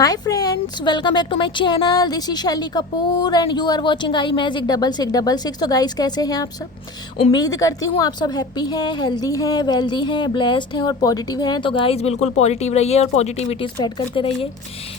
Hi friends, welcome back to my channel. This is Shaili Kapoor and you are watching I magic 6666। तो guys कैसे हैं आप सब। उम्मीद करती हूँ आप सब हैप्पी हैं, हेल्दी हैं, वेल्दी हैं, ब्लेस्ड हैं और पॉजिटिव हैं। तो गाइस बिल्कुल पॉजिटिव रहिए और पॉजिटिविटी स्प्रेड करते रहिए।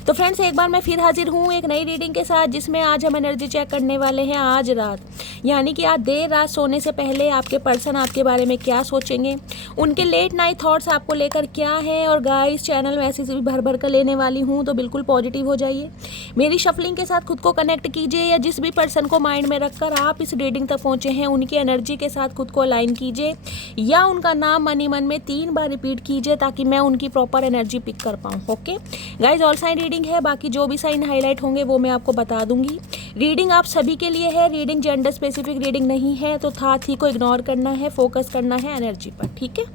तो फ्रेंड्स एक बार मैं फिर हाजिर हूँ एक नई रीडिंग के साथ, जिसमें आज हम एनर्जी चेक करने वाले हैं आज रात, यानी कि आज देर रात सोने से पहले आपके पर्सन आपके बारे में क्या सोचेंगे, उनके लेट नाइट थॉट्स आपको लेकर क्या है। और गाइस चैनल में ऐसी भी भर भर कर लेने वाली हूँ, तो बिल्कुल पॉजिटिव हो जाइए। मेरी शफलिंग के साथ खुद को कनेक्ट कीजिए, या जिस भी पर्सन को माइंड में रखकर आप इस रीडिंग तक पहुँचे हैं उनकी एनर्जी के साथ खुद को अलाइन कीजिए, या उनका नाम मन ही मन में 3 बार रिपीट कीजिए ताकि मैं उनकी प्रॉपर एनर्जी पिक कर पाऊँ। Okay guys, all sign reading है, बाकी जो भी साइन हाईलाइट होंगे वो मैं आपको बता दूंगी। रीडिंग आप सभी के लिए है, रीडिंग जेंडर स्पेसिफिक रीडिंग नहीं है, तो था थी को इग्नोर करना है, फोकस करना है एनर्जी पर। ठीक है,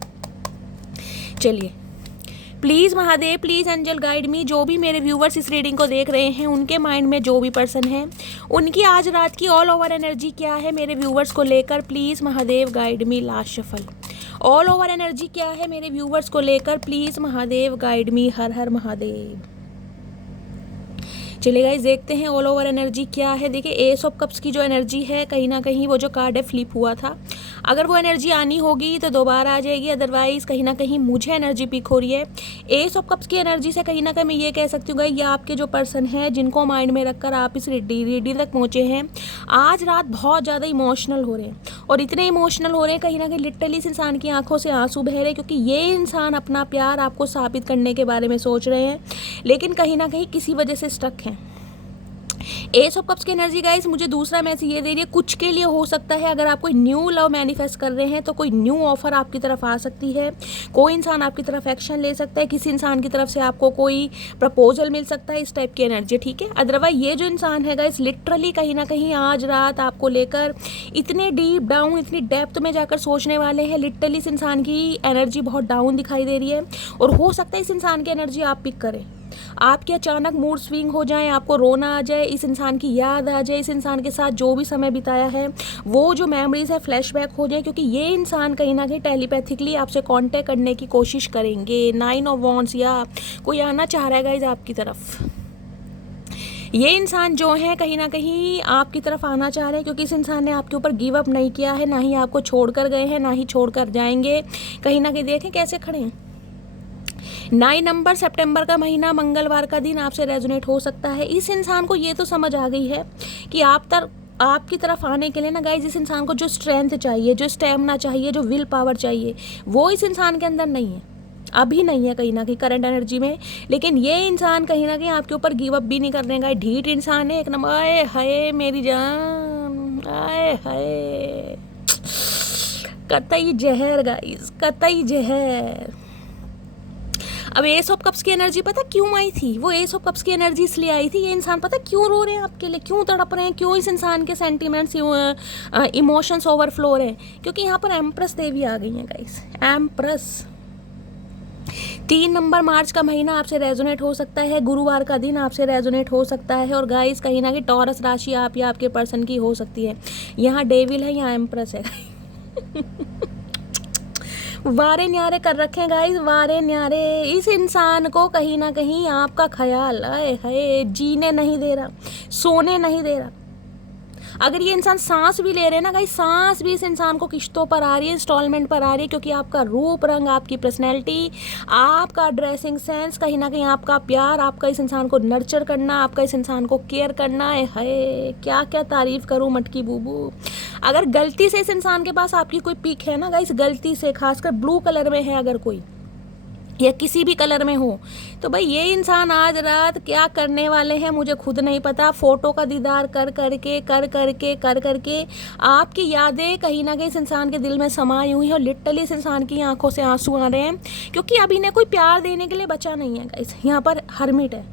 चलिए please Mahadev, please angel guide me. जो भी मेरे व्यूवर्स इस रीडिंग को देख रहे हैं उनके माइंड में जो भी पर्सन है उनकी आज रात की ऑल ओवर एनर्जी क्या है मेरे व्यूवर्स को लेकर, please Mahadev guide me. Last shuffle, all over energy क्या है मेरे व्यूवर्स को लेकर, प्लीज़ महादेव गाइड मी। हर हर महादेव। चलिए गाइस देखते हैं ऑल ओवर एनर्जी क्या है। देखिए एस ऑफ कप्स की जो एनर्जी है, कहीं ना कहीं वो जो कार्ड है फ्लिप हुआ था, अगर वो एनर्जी आनी होगी तो दोबारा आ जाएगी, अदरवाइज कहीं ना कहीं मुझे एनर्जी पिक हो रही है एस ऑफ कप्स की एनर्जी से। कहीं ना कहीं मैं ये कह सकती हूँ ये आपके जो पर्सन है जिनको माइंड में रखकर आप इस रीडिंग तक पहुँचे हैं, आज रात बहुत ज़्यादा इमोशनल हो रहे हैं। और इतने इमोशनल हो रहे हैं कहीं ना कहीं लिटरली इस इंसान की आंखों से आंसू बह रहे हैं, क्योंकि ये इंसान अपना प्यार आपको साबित करने के बारे में सोच रहे हैं, लेकिन कहीं ना कहीं किसी वजह से स्टक हैं। एस ऑफ कप्स की एनर्जी गाइस मुझे दूसरा मैसेज ये दे रही है, कुछ के लिए हो सकता है अगर आप कोई न्यू लव मैनिफेस्ट कर रहे हैं तो कोई न्यू ऑफर आपकी तरफ आ सकती है, कोई इंसान आपकी तरफ एक्शन ले सकता है, किसी इंसान की तरफ से आपको कोई प्रपोजल मिल सकता है, इस टाइप की एनर्जी। ठीक है, अदरवाइज ये जो इंसान है गाइस लिटरली कहीं ना कहीं आज रात आपको लेकर इतने डीप डाउन, इतनी डेप्थ में जाकर सोचने वाले हैं। लिटरली इस इंसान की एनर्जी बहुत डाउन दिखाई दे रही है, और हो सकता है इस इंसान की एनर्जी आप पिक करें, आपके अचानक मूड स्विंग हो जाए, आपको रोना आ जाए, इस इंसान की याद आ जाए, इस इंसान के साथ जो भी समय बिताया है वो जो मेमोरीज है फ्लैशबैक हो जाए, क्योंकि ये इंसान कहीं ना कहीं टेलीपैथिकली आपसे कांटेक्ट करने की कोशिश करेंगे। 9 ऑफ वॉन्ड्स, या कोई आना चाह रहा है गाइस आपकी तरफ। ये इंसान जो है कहीं ना कहीं आपकी तरफ आना चाह रहे हैं, क्योंकि इस इंसान ने आपके ऊपर गिव अप नहीं किया है, ना ही आपको छोड़कर गए हैं, ना ही छोड़कर जाएंगे। कहीं ना कहीं देखें कैसे खड़े हैं। 9 नंबर, सितंबर का महीना, मंगलवार का दिन आपसे रेजोनेट हो सकता है। इस इंसान को ये तो समझ आ गई है कि आपकी तरफ आने के लिए ना गाइज इस इंसान को जो स्ट्रेंथ चाहिए, जो स्टेमिना चाहिए, जो विल पावर चाहिए, वो इस इंसान के अंदर नहीं है, अभी नहीं है कहीं ना कहीं करंट एनर्जी में। लेकिन ये इंसान कहीं ना कहीं आपके ऊपर गिव अप भी नहीं करने का, ढीठ इंसान है एक नंबर। आए हाय मेरी जान, आए हाय, कतई जहर गाइज, कतई जहर। अब एस ऑफ कप्स की एनर्जी पता क्यों आई थी, वो एस ऑफ कप्स की एनर्जी इसलिए आई थी, ये इंसान पता क्यों रो रहे हैं आपके लिए, क्यों तड़प रहे हैं, क्यों इस इंसान के सेंटिमेंट्स इमोशंस ओवरफ्लो रहे हैं, क्योंकि यहाँ पर एम्प्रेस देवी आ गई हैं गाइस। एम्प्रेस 3 नंबर, मार्च का महीना आपसे रेजोनेट हो सकता है, गुरुवार का दिन आपसे रेजोनेट हो सकता है, और गाइस कहीं ना कहीं टॉरस राशि आप या आपके पर्सन की हो सकती है। यहाँ डेविल है, यहाँ एम्प्रेस है। वारे न्यारे कर रखे हैं गाइस, वारे न्यारे। इस इंसान को कहीं ना कहीं आपका ख्याल आए है जीने नहीं दे रहा, सोने नहीं दे रहा। अगर ये इंसान सांस भी ले रहे हैं ना गाइस, सांस भी इस इंसान को किश्तों पर आ रही है, इंस्टॉलमेंट पर आ रही है, क्योंकि आपका रूप रंग, आपकी पर्सनैलिटी, आपका ड्रेसिंग सेंस, कहीं ना कहीं आपका प्यार, आपका इस इंसान को नर्चर करना, आपका इस इंसान को केयर करना है। क्या क्या तारीफ करूँ मटकी बूबू। अगर गलती से इस इंसान के पास आपकी कोई पिक है ना गाइस, गलती से, खासकर ब्लू कलर में है अगर कोई, या किसी भी कलर में हो, तो भाई ये इंसान आज रात क्या करने वाले हैं मुझे खुद नहीं पता। फोटो का दीदार कर करके आपकी यादें कहीं ना कहीं इस इंसान के दिल में समाई हुई हैं, और लिटरली इस इंसान की आंखों से आंसू आ रहे हैं, क्योंकि अभी इन्हें कोई प्यार देने के लिए बचा नहीं है गाइस। यहाँ पर हर्मिट है,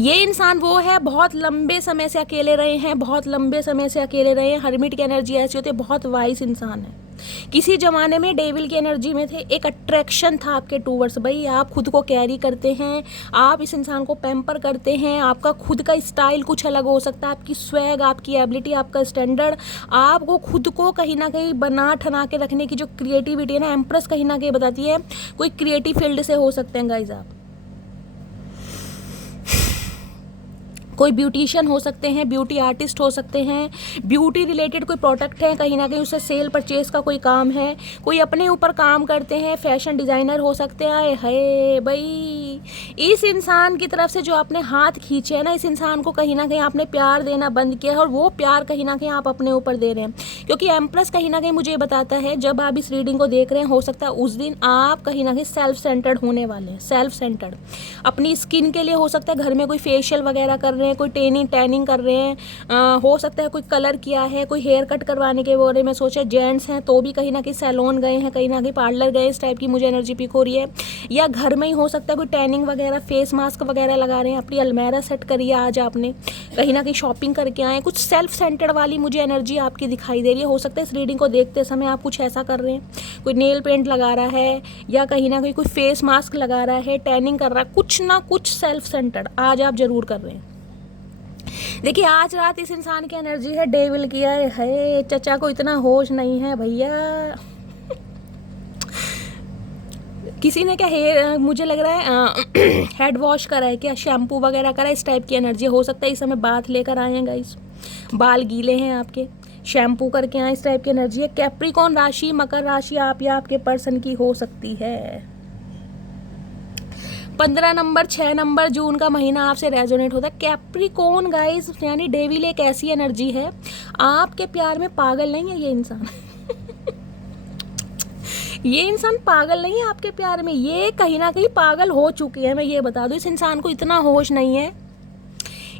ये इंसान वो है बहुत लंबे समय से अकेले रहे हैं, बहुत लंबे समय से अकेले रहे हैं। हर्मिट की एनर्जी ऐसी होती है, बहुत वाइस इंसान है, किसी जमाने में डेविल की एनर्जी में थे, एक अट्रैक्शन था आपके टूवर्ड्स। भाई आप खुद को कैरी करते हैं, आप इस इंसान को पैम्पर करते हैं, आपका खुद का स्टाइल कुछ अलग हो सकता है, आपकी स्वैग, आपकी एबिलिटी, आपका स्टैंडर्ड, आपको खुद को कहीं ना कहीं बना ठना के रखने की जो क्रिएटिविटी है ना, एम्प्रेस कहीं ना कहीं बताती है कोई क्रिएटिव फील्ड से हो सकते हैं गाइज आप। कोई ब्यूटिशियन हो सकते हैं, ब्यूटी आर्टिस्ट हो सकते हैं, ब्यूटी रिलेटेड कोई प्रोडक्ट है, कहीं ना कहीं उससे सेल परचेज का कोई काम है, कोई अपने ऊपर काम करते हैं, फैशन डिज़ाइनर हो सकते हैं। है भाई, इस इंसान की तरफ से जो आपने हाथ खींचे है ना, इस इंसान को कहीं ना कहीं आपने प्यार देना बंद किया है, और वो प्यार कहीं ना कहीं आप अपने ऊपर दे रहे हैं। क्योंकि एम्प्रेस कहीं ना कहीं मुझे ये बताता है, जब आप इस रीडिंग को देख रहे हैं, हो सकता है उस दिन आप कहीं ना कहीं सेल्फ सेंटर्ड होने वाले हैं। सेल्फ सेंटर्ड अपनी स्किन के लिए हो सकता है, घर में कोई फेशियल वगैरह कर रहे हैं, कोई टैनिंग कर रहे हैं, हो सकता है कोई कलर किया है, कोई हेयर कट करवाने के बारे में सोचे। जेंट्स हैं तो भी कहीं ना कहीं सैलून गए हैं, कहीं ना कहीं पार्लर गए, इस टाइप की मुझे एनर्जी पिक हो रही है। या घर में ही हो सकता है कोई टैनिंग वगैरह, फेस मास्क वगैरह लगा रहे हैं, अपनी अलमीरा सेट करिए आज आपने, कहीं ना कहीं शॉपिंग करके आए। कुछ सेल्फ सेंटर्ड वाली मुझे एनर्जी आपकी दिखाई दे रही है। हो सकता है इस रीडिंग को देखते समय आप कुछ ऐसा कर रहे हैं, कोई नेल पेंट लगा रहा है, या कहीं ना कहीं कोई फेस मास्क लगा रहा है, टैनिंग कर रहा है, कुछ ना कुछ सेल्फ सेंटर्ड आज आप जरूर कर रहे हैं। देखिए, आज रात इस इंसान की एनर्जी है डेविल की है। चचा को इतना होश नहीं है भैया। किसी ने क्या हेयर, मुझे लग रहा है हेड वॉश करा है क्या, शैम्पू वगैरह करा है, इस टाइप की एनर्जी हो सकता है। इस समय बात लेकर आए हैं गाइस, बाल गीले हैं आपके, शैम्पू करके आए, इस टाइप की एनर्जी है। कैप्रिकॉन राशि, मकर राशि आप या आपके पर्सन की हो सकती है। 15 नंबर 6 नंबर जून का महीना आपसे रेजोनेट होता है। कैप्रिकॉन गाइस यानी डेविल एक ऐसी एनर्जी है, आपके प्यार में पागल नहीं है ये इंसान। ये इंसान पागल नहीं है आपके प्यार में, ये कहीं ना कहीं पागल हो चुकी है। मैं ये बता दूं, इस इंसान को इतना होश नहीं है।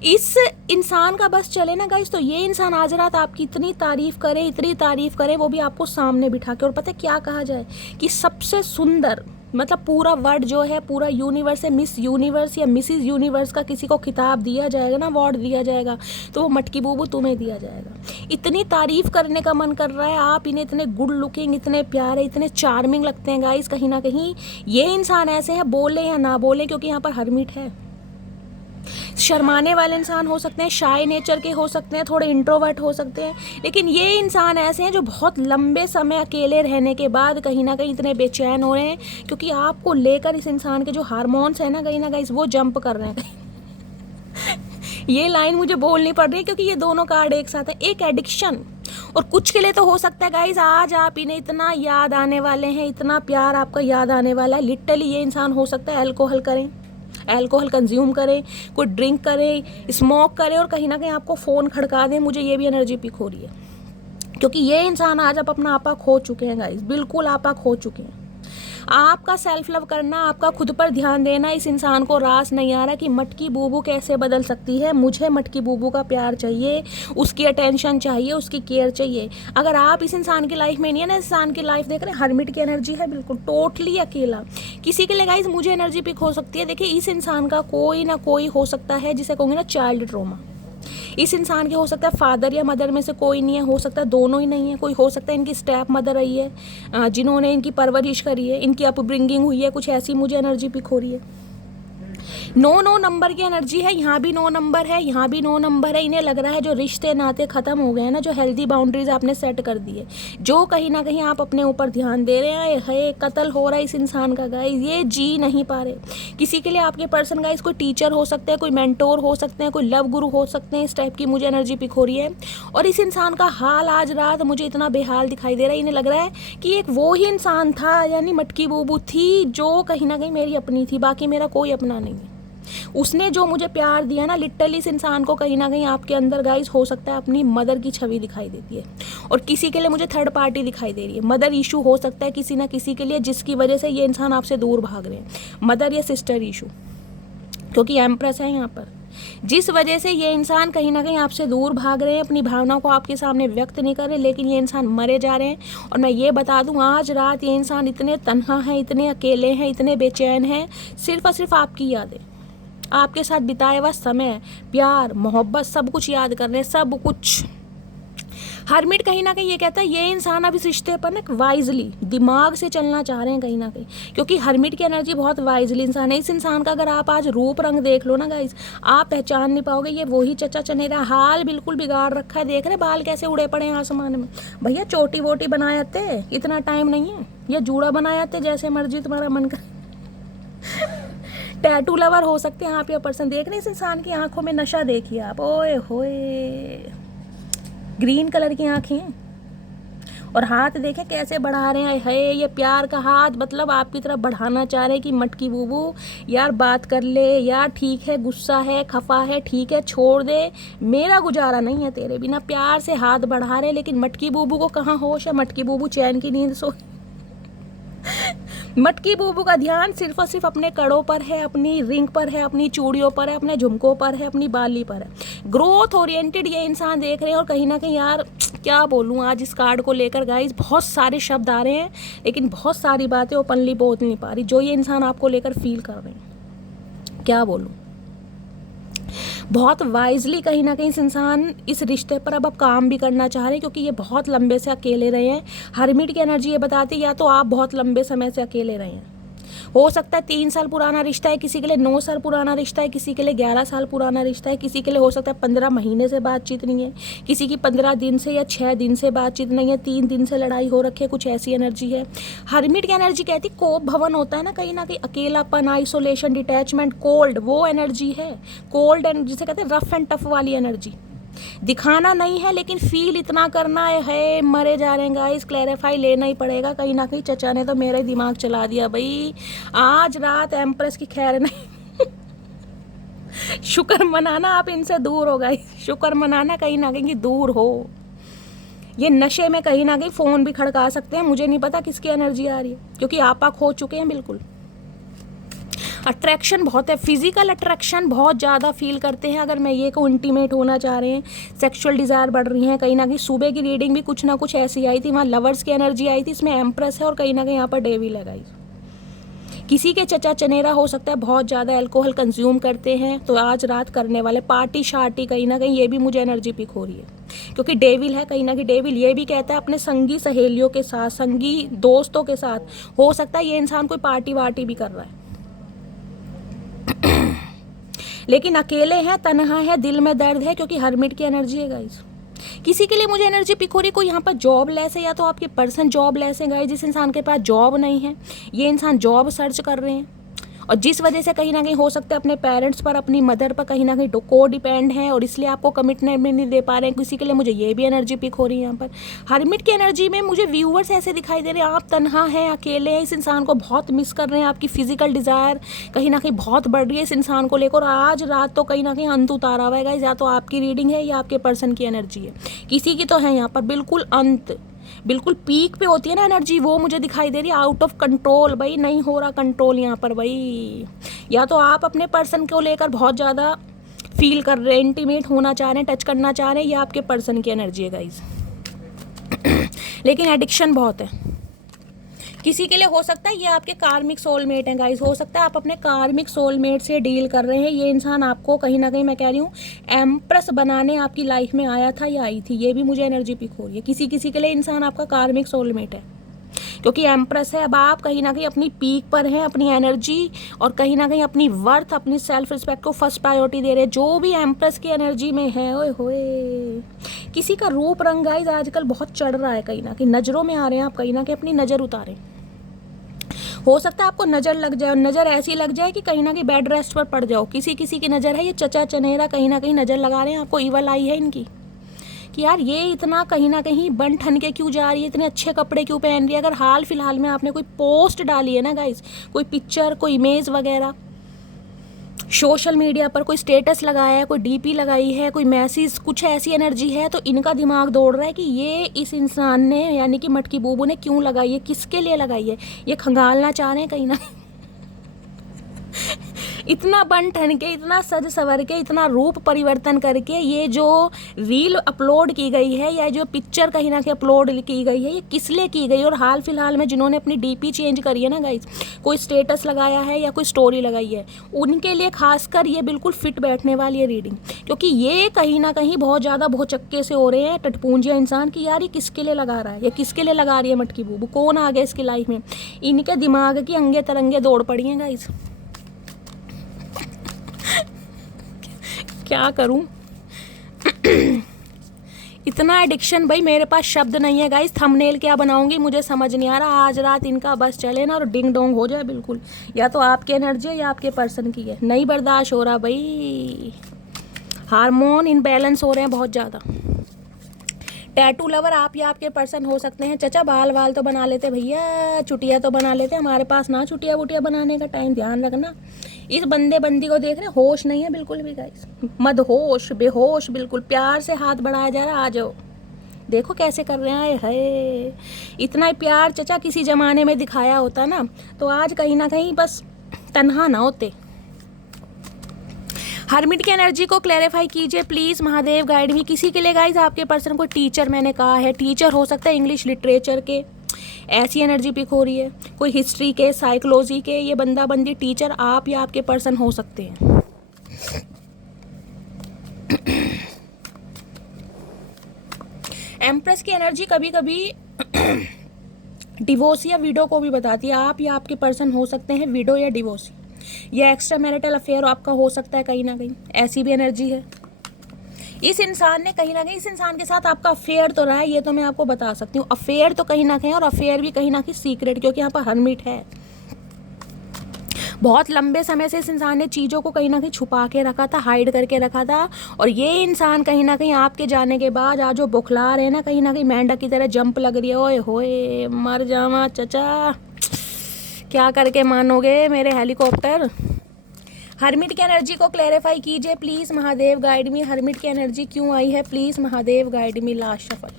इस इंसान का बस चले ना गाइस, तो ये इंसान आज रात आपकी इतनी तारीफ करे, वो भी आपको सामने बिठा के। और पता है क्या कहा जाए कि सबसे सुंदर, मतलब पूरा वर्ड जो है, पूरा यूनिवर्स है, मिस यूनिवर्स या मिसिज यूनिवर्स का किसी को खिताब दिया जाएगा ना, अवार्ड दिया जाएगा, तो वो मटकी बूबू तुम्हें दिया जाएगा। इतनी तारीफ करने का मन कर रहा है, आप इन्हें इतने गुड लुकिंग, इतने प्यारे, इतने चार्मिंग लगते हैं गाइस। कहीं ना कहीं ये इंसान ऐसे हैं, बोले या ना बोले, क्योंकि यहाँ पर हरमिट है। शर्माने वाले इंसान हो सकते हैं, शाय नेचर के हो सकते हैं, थोड़े इंट्रोवर्ट हो सकते हैं, लेकिन ये इंसान ऐसे हैं जो बहुत लंबे समय अकेले रहने के बाद कहीं ना कहीं इतने बेचैन हो रहे हैं, क्योंकि आपको लेकर इस इंसान के जो हार्मोन्स हैं ना, कहीं ना कहीं वो जंप कर रहे हैं। ये लाइन मुझे बोलनी पड़ रही है क्योंकि ये दोनों कार्ड एक साथ है। एक एडिक्शन, और कुछ के लिए तो हो सकता है गाइज आज आप इन्हें इतना याद आने वाले हैं, इतना प्यार आपका याद आने वाला है। लिटरली ये इंसान हो सकता है अल्कोहल करें, अल्कोहल कंज्यूम करें, कोई ड्रिंक करें, स्मोक करें, और कहीं ना कहीं आपको फ़ोन खड़का दें। मुझे ये भी एनर्जी पिक हो रही है, क्योंकि ये इंसान आज आप अपना आपा खो चुके हैं गाइस, बिल्कुल आपा खो चुके हैं। आपका सेल्फ लव करना, आपका खुद पर ध्यान देना, इस इंसान को रास नहीं आ रहा कि मटकी बूबू कैसे बदल सकती है। मुझे मटकी बूबू का प्यार चाहिए, उसकी अटेंशन चाहिए, उसकी केयर चाहिए। अगर आप इस इंसान की लाइफ में नहीं है ना, इस इंसान की लाइफ देख रहे हैं, हरमिट की एनर्जी है, बिल्कुल टोटली अकेला। किसी के लिए गाइस मुझे एनर्जी पिक हो सकती है। देखिए, इस इंसान का कोई ना कोई हो सकता है जिसे कहूँगे ना चाइल्ड ट्रॉमा। इस इंसान के हो सकता है फादर या मदर में से कोई नहीं है, हो सकता है दोनों ही नहीं है, कोई हो सकता है इनकी स्टेप मदर रही है, जिन्होंने इनकी परवरिश करी है, इनकी अपब्रिंगिंग हुई है, कुछ ऐसी मुझे एनर्जी पिक हो रही है। 9 नंबर की एनर्जी है, यहाँ भी 9 नंबर है, यहाँ भी 9 नंबर है। इन्हें लग रहा है जो रिश्ते नाते ख़त्म हो गए हैं ना, जो हेल्दी बाउंड्रीज आपने सेट कर दी है, जो कहीं ना कहीं आप अपने ऊपर ध्यान दे रहे हैं, है कत्ल हो रहा है इस इंसान का गाइस, ये जी नहीं पा रहे। किसी के लिए आपके पर्सन गाइस कोई टीचर हो सकते हैं, कोई मेंटोर हो सकते हैं, कोई लव गुरु हो सकते हैं, इस टाइप की मुझे एनर्जी पिक हो रही है। और इस इंसान का हाल आज रात मुझे इतना बेहाल दिखाई दे रहा है, इन्हें लग रहा है कि एक वो ही इंसान था, यानी मटकी बूबू थी, जो कहीं ना कहीं मेरी अपनी थी, बाकी मेरा कोई अपना नहीं है। उसने जो मुझे प्यार दिया ना, लिटरली इस इंसान को कहीं ना कहीं आपके अंदर गाइस हो सकता है अपनी मदर की छवि दिखाई देती है। और किसी के लिए मुझे थर्ड पार्टी दिखाई दे रही है, मदर इशू हो सकता है किसी ना किसी के लिए, जिसकी वजह से ये इंसान आपसे दूर भाग रहे हैं, मदर या सिस्टर इशू, क्योंकि एम्प्रेस है यहाँ पर, जिस वजह से ये इंसान कहीं ना कहीं आपसे दूर भाग रहे हैं, अपनी भावनाओं को आपके सामने व्यक्त नहीं कर रहे, लेकिन ये इंसान मरे जा रहे हैं। और मैं ये बता दूं, आज रात ये इंसान इतने तन्हा हैं, इतने अकेले हैं, इतने बेचैन हैं, सिर्फ और सिर्फ आपकी यादें, आपके साथ बिताया हुआ समय, प्यार, मोहब्बत, सब कुछ याद कर रहे हैं, सब कुछ। हरमिट कहीं ना कहीं ये कहता है ये इंसान अब इस रिश्ते पर ना वाइजली, दिमाग से चलना चाह रहे हैं कहीं ना कहीं, क्योंकि हरमिट की एनर्जी बहुत वाइजली इंसान है। इस इंसान का अगर आप आज रूप रंग देख लो ना गाइस, आप पहचान नहीं पाओगे ये वही चचा चनेरा। हाल बिल्कुल बिगाड़ रखा है, देख रहे बाल कैसे उड़े पड़े हैं आसमान में। भैया चोटी वोटी बनाए आते, इतना टाइम नहीं है, या जूड़ा बनाए आते, जैसे मर्जी तुम्हारा मन कर। टैटू लवर हो सकते हैं आप, या पर्सन देख रहे हैं इस इंसान की आंखों में नशा देखिए आप, ओए होए, ग्रीन कलर की आंखें हैं, और हाथ देखें कैसे बढ़ा रहे हैं, है ये प्यार का हाथ, मतलब आपकी तरफ बढ़ाना चाह रहे हैं कि मटकी बूबू यार बात कर ले यार, ठीक है गुस्सा है खफा है, ठीक है छोड़ दे, मेरा गुजारा नहीं है तेरे बिना, प्यार से हाथ बढ़ा रहे हैं। लेकिन मटकी बूबू को कहाँ होश है, मटकी बूबू चैन की नींद सो मटकी बूबू का ध्यान सिर्फ और सिर्फ अपने कड़ों पर है, अपनी रिंग पर है, अपनी चूड़ियों पर है, अपने झुमकों पर है, अपनी बाली पर है। ग्रोथ ओरिएंटेड ये इंसान देख रहे हैं। और कहीं ना कहीं यार क्या बोलूँ आज इस कार्ड को लेकर गाइस, बहुत सारे शब्द आ रहे हैं लेकिन बहुत सारी बातें ओपनली बोल नहीं पा रही जो ये इंसान आपको लेकर फील कर रहे हैं। क्या बोलूँ, बहुत वाइजली कहीं ना कहीं इस इंसान इस रिश्ते पर अब काम भी करना चाह रहे हैं, क्योंकि ये बहुत लंबे से अकेले रहे हैं। हर्मिट की एनर्जी ये बताती है या तो आप बहुत लंबे समय से अकेले रहे हैं, हो सकता है 3 साल पुराना रिश्ता है, किसी के लिए 9 साल पुराना रिश्ता है, किसी के लिए 11 साल पुराना रिश्ता है, किसी के लिए हो सकता है 15 महीने से बातचीत नहीं है, किसी की 15 दिन से या 6 दिन से बातचीत नहीं है, 3 दिन से लड़ाई हो रखी है, कुछ ऐसी एनर्जी है। हर्मिट की एनर्जी कहती कोप भवन होता है ना कहीं अकेलापन, आइसोलेशन, डिटैचमेंट, कोल्ड, वो एनर्जी है। कोल्ड एनर्जी जिसे कहते हैं रफ एंड टफ वाली एनर्जी, दिखाना नहीं है लेकिन फील इतना करना है मरे जा रहे हैं गाइस, क्लैरिफाई लेना ही पड़ेगा। कहीं ना कहीं चचा ने तो मेरा ही दिमाग चला दिया भाई, आज रात एम्प्रेस की खैर नहीं शुक्र मनाना आप इनसे दूर हो गाइस, शुक्र मनाना कहीं ना कहीं दूर हो। ये नशे में कहीं ना कहीं फ़ोन भी खड़का सकते हैं, मुझे नहीं पता किसकी एनर्जी आ रही है, क्योंकि आपा खो चुके हैं बिल्कुल। अट्रैक्शन बहुत है, फिजिकल अट्रैक्शन बहुत ज़्यादा फील करते हैं। अगर मैं ये को इंटीमेट होना चाह रहे हैं, सेक्सुअल डिज़ायर बढ़ रही हैं। कहीं ना कहीं सुबह की रीडिंग भी कुछ ना कुछ ऐसी आई थी, वहाँ लवर्स की एनर्जी आई थी, इसमें एम्प्रेस है और कहीं ना कहीं यहाँ पर डेविल लगाई। किसी के चचा चनेरा हो सकता है बहुत ज़्यादा अल्कोहल कंज्यूम करते हैं, तो आज रात करने वाले पार्टी शार्टी कहीं ना कहीं ये भी मुझे एनर्जी पिक हो रही है, क्योंकि डेविल है। कहीं ना कहीं डेविल ये भी कहता है अपने संगी सहेलियों के साथ, संगी दोस्तों के साथ हो सकता है ये इंसान कोई पार्टी वार्टी भी कर रहा है लेकिन अकेले हैं, तन्हा है, दिल में दर्द है, क्योंकि हर्मिट की एनर्जी है गाइस। किसी के लिए मुझे एनर्जी पिक हो रही है, कोई यहाँ पर जॉब लेस है, या तो आपके पर्सन जॉब लेस है गाइस। जिस इंसान के पास जॉब नहीं है, ये इंसान जॉब सर्च कर रहे हैं, और जिस वजह से कहीं ना कहीं हो सकता है अपने पेरेंट्स पर, अपनी मदर पर कहीं ना कहीं को डिपेंड है, और इसलिए आपको कमिटमेंट नहीं दे पा रहे हैं। किसी के लिए मुझे ये भी एनर्जी पिक हो रही है यहाँ पर। हर्मिट की एनर्जी में मुझे व्यूअर्स ऐसे दिखाई दे रहे हैं, आप तन्हा हैं, अकेले हैं, इस इंसान को बहुत मिस कर रहे हैं, आपकी फिजिकल डिज़ायर कहीं ना कहीं बहुत बढ़ रही है इस इंसान को लेकर। आज रात तो कहीं ना कहीं अंत उतारा हुआ है, या तो आपकी रीडिंग है या आपके पर्सन की एनर्जी है, किसी की तो है यहाँ पर बिल्कुल अंत, बिल्कुल पीक पे होती है ना एनर्जी, वो मुझे दिखाई दे रही है। आउट ऑफ कंट्रोल भाई, नहीं हो रहा कंट्रोल यहाँ पर भाई। या तो आप अपने पर्सन को लेकर बहुत ज़्यादा फील कर रहे हैं, इंटीमेट होना चाह रहे हैं, टच करना चाह रहे हैं, या आपके पर्सन की एनर्जी है गाइस लेकिन एडिक्शन बहुत है। किसी के लिए हो सकता है ये आपके कार्मिक सोलमेट हैं गाइस, हो सकता है आप अपने कार्मिक सोलमेट से डील कर रहे हैं। ये इंसान आपको कहीं ना कहीं, मैं कह रही हूँ, एम्प्रेस बनाने आपकी लाइफ में आया था या आई थी, ये भी मुझे एनर्जी पिक हो रही है। किसी के लिए इंसान आपका कार्मिक सोलमेट है, क्योंकि एम्प्रेस है। अब आप कहीं ना कहीं अपनी पीक पर हैं, अपनी एनर्जी और कहीं ना कहीं अपनी वर्थ, अपनी सेल्फ रिस्पेक्ट को फर्स्ट प्रायोरिटी दे रहे हैं, जो भी एम्प्रेस की एनर्जी में है। ओए होए, किसी का रूप रंग गाइस आजकल बहुत चढ़ रहा है, कहीं ना कहीं नज़रों में आ रहे हैं आप, कहीं ना कहीं अपनी नज़र उतारें। हो सकता है आपको नज़र लग जाए, और नज़र ऐसी लग जाए कि कहीं ना कहीं बेड रेस्ट पर पड़ जाओ। किसी की नज़र है, ये चचा चनेरा कहीं ना कहीं नज़र लगा रहे हैं आपको, ईवल आई है इनकी, कि यार ये इतना कहीं ना कहीं बन ठन के क्यों जा रही है, इतने अच्छे कपड़े क्यों पहन रही है। अगर हाल फिलहाल में आपने कोई पोस्ट डाली है ना गाइस, कोई पिक्चर, कोई इमेज वगैरह सोशल मीडिया पर, कोई स्टेटस लगाया है, कोई डीपी लगाई है, कोई मैसेज, कुछ ऐसी एनर्जी है, तो इनका दिमाग दौड़ रहा है कि ये इस इंसान ने, यानी कि मटकी बूबू ने क्यों लगाई है, किसके लिए लगाई है। ये खंगालना चाह रहे हैं कहीं ना इतना बन ठन के, इतना सज सवर के, इतना रूप परिवर्तन करके ये जो रील अपलोड की गई है, या जो पिक्चर कहीं ना कहीं अपलोड की गई है, ये किस लिए की गई है। और हाल फिलहाल में जिन्होंने अपनी डीपी चेंज करी है ना गाइस, कोई स्टेटस लगाया है या कोई स्टोरी लगाई है, उनके लिए खासकर ये बिल्कुल फिट बैठने वाली है रीडिंग, क्योंकि ये कहीं ना कहीं बहुत ज़्यादा बहुत चक्के से हो रहे हैं टटपूंजिया इंसान की, यार ये किसके लिए लगा रहा है, या किसके लिए लगा रही है मटकी बूबू, कौन आ गया इसकी लाइफ में। इनके दिमाग की अंगे तरंगे दौड़ पड़ी हैं गाइस, क्या करूं इतना एडिक्शन भाई मेरे पास शब्द नहीं है गाइस। थंबनेल क्या बनाऊंगी मुझे समझ नहीं आ रहा। आज रात इनका बस चले ना और डिंग डोंग हो जाए बिल्कुल। या तो आपकी एनर्जी है या आपके पर्सन की है, नहीं बर्दाश्त हो रहा भाई। हार्मोन इनबैलेंस हो रहे हैं बहुत ज़्यादा। टैटू लवर आप या आपके पर्सन हो सकते हैं। चचा बाल वाल तो बना लेते भैया, चुटिया तो बना लेते, हमारे पास ना चुटिया वुटिया बनाने का टाइम। ध्यान रखना इस बंदे बंदी को देख रहे, होश नहीं है बिल्कुल भी गाइस, मदहोश बेहोश बिल्कुल। प्यार से हाथ बढ़ाया जा रहा है, आ जाओ देखो कैसे कर रहे हैं। है इतना प्यार चचा किसी ज़माने में दिखाया होता ना तो आज कहीं ना कहीं बस तन्हा ना होते। हर्मिट की एनर्जी को क्लैरिफाई कीजिए प्लीज़, महादेव गाइड मी। किसी के लिए गाइज आपके पर्सन को टीचर, मैंने कहा है टीचर हो सकता है, इंग्लिश लिटरेचर के, ऐसी एनर्जी पिक हो रही है। कोई हिस्ट्री के, साइकोलॉजी के, ये बंदा बंदी टीचर आप या आपके पर्सन हो सकते हैं। एम्प्रेस की एनर्जी कभी कभी डिवोर्स या विडो को भी बताती है। आप या आपके पर्सन हो सकते हैं विडो या डिवोर्स, या एक्स्ट्रा मैरिटल अफेयर आपका हो सकता है कहीं ना कहीं, ऐसी भी एनर्जी है। इस इंसान ने कहीं ना कहीं, इस इंसान के साथ आपका अफेयर तो रहा है, ये तो मैं आपको बता सकती हूँ। अफेयर तो कहीं ना कहीं, और अफेयर भी कहीं ना कहीं सीक्रेट, क्योंकि यहाँ पर हर्मिट है। बहुत लंबे समय से इस इंसान ने चीज़ों को कहीं ना कहीं छुपा के रखा था, हाइड करके रखा था। और ये इंसान कहीं ना कहीं आपके जाने के बाद आज जो बुखला रहे हैं ना, कहीं ना कहीं मेंढक की तरह जंप लग रही है। ओए होए मर जावा चचा, क्या करके मानोगे मेरे हेलीकॉप्टर। हर्मिट की एनर्जी को क्लैरिफाई कीजिए please, Mahadev guide me. Hermit की एनर्जी क्यों आई है please, Mahadev guide me. Last shuffle.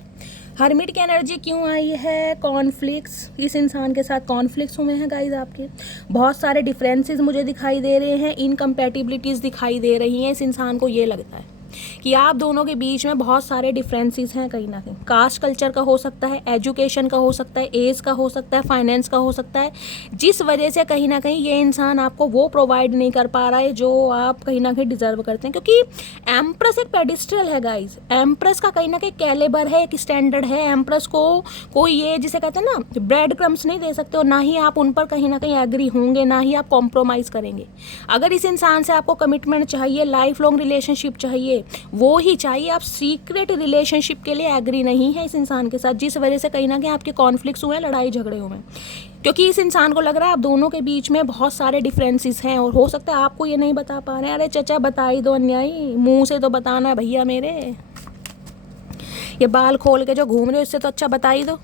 Hermit की एनर्जी क्यों आई है? कॉन्फ्लिक्ट्स, इस इंसान के साथ कॉन्फ्लिक्ट्स हुए हैं गाइज आपके। बहुत सारे डिफरेंसेस मुझे दिखाई दे रहे हैं, इनकम्पैटिबिलिटीज़ दिखाई दे रही हैं। इस इंसान को ये लगता है कि आप दोनों के बीच में बहुत सारे डिफरेंसेस हैं कहीं ना कहीं। कास्ट कल्चर का हो सकता है, एजुकेशन का हो सकता है, एज का हो सकता है, फाइनेंस का हो सकता है, जिस वजह से कहीं ना कहीं ये इंसान आपको वो प्रोवाइड नहीं कर पा रहा है जो आप कहीं ना कहीं डिजर्व करते हैं। क्योंकि एम्प्रेस एक पेडिस्ट्रल है गाइज, एम्प्रेस का कहीं ना कहीं कैलिबर है, एक स्टैंडर्ड है। एम्प्रेस को कोई ये जिसे कहते हैं ना ब्रेड क्रम्स नहीं दे सकते, और ना ही आप उन पर कहीं ना कहीं एग्री होंगे, ना ही आप कॉम्प्रोमाइज़ करेंगे। अगर इस इंसान से आपको कमिटमेंट चाहिए, लाइफ लॉन्ग रिलेशनशिप चाहिए, वो ही चाहिए। आप सीक्रेट रिलेशनशिप के लिए एग्री नहीं है इस इंसान के साथ, जिस वजह से कहीं ना कहीं आपके कॉन्फ्लिक्ट्स हुए हैं, लड़ाई झगड़े हुए हैं। क्योंकि इस इंसान को लग रहा है आप दोनों के बीच में बहुत सारे डिफरेंसेस हैं, और हो सकता है आपको ये नहीं बता पा रहे हैं। अरे चचा बता ही दो, अन्यायी मुंह से तो बताना है भैया मेरे, ये बाल खोल के जो घूम रहे हो इससे तो अच्छा बता ही दो।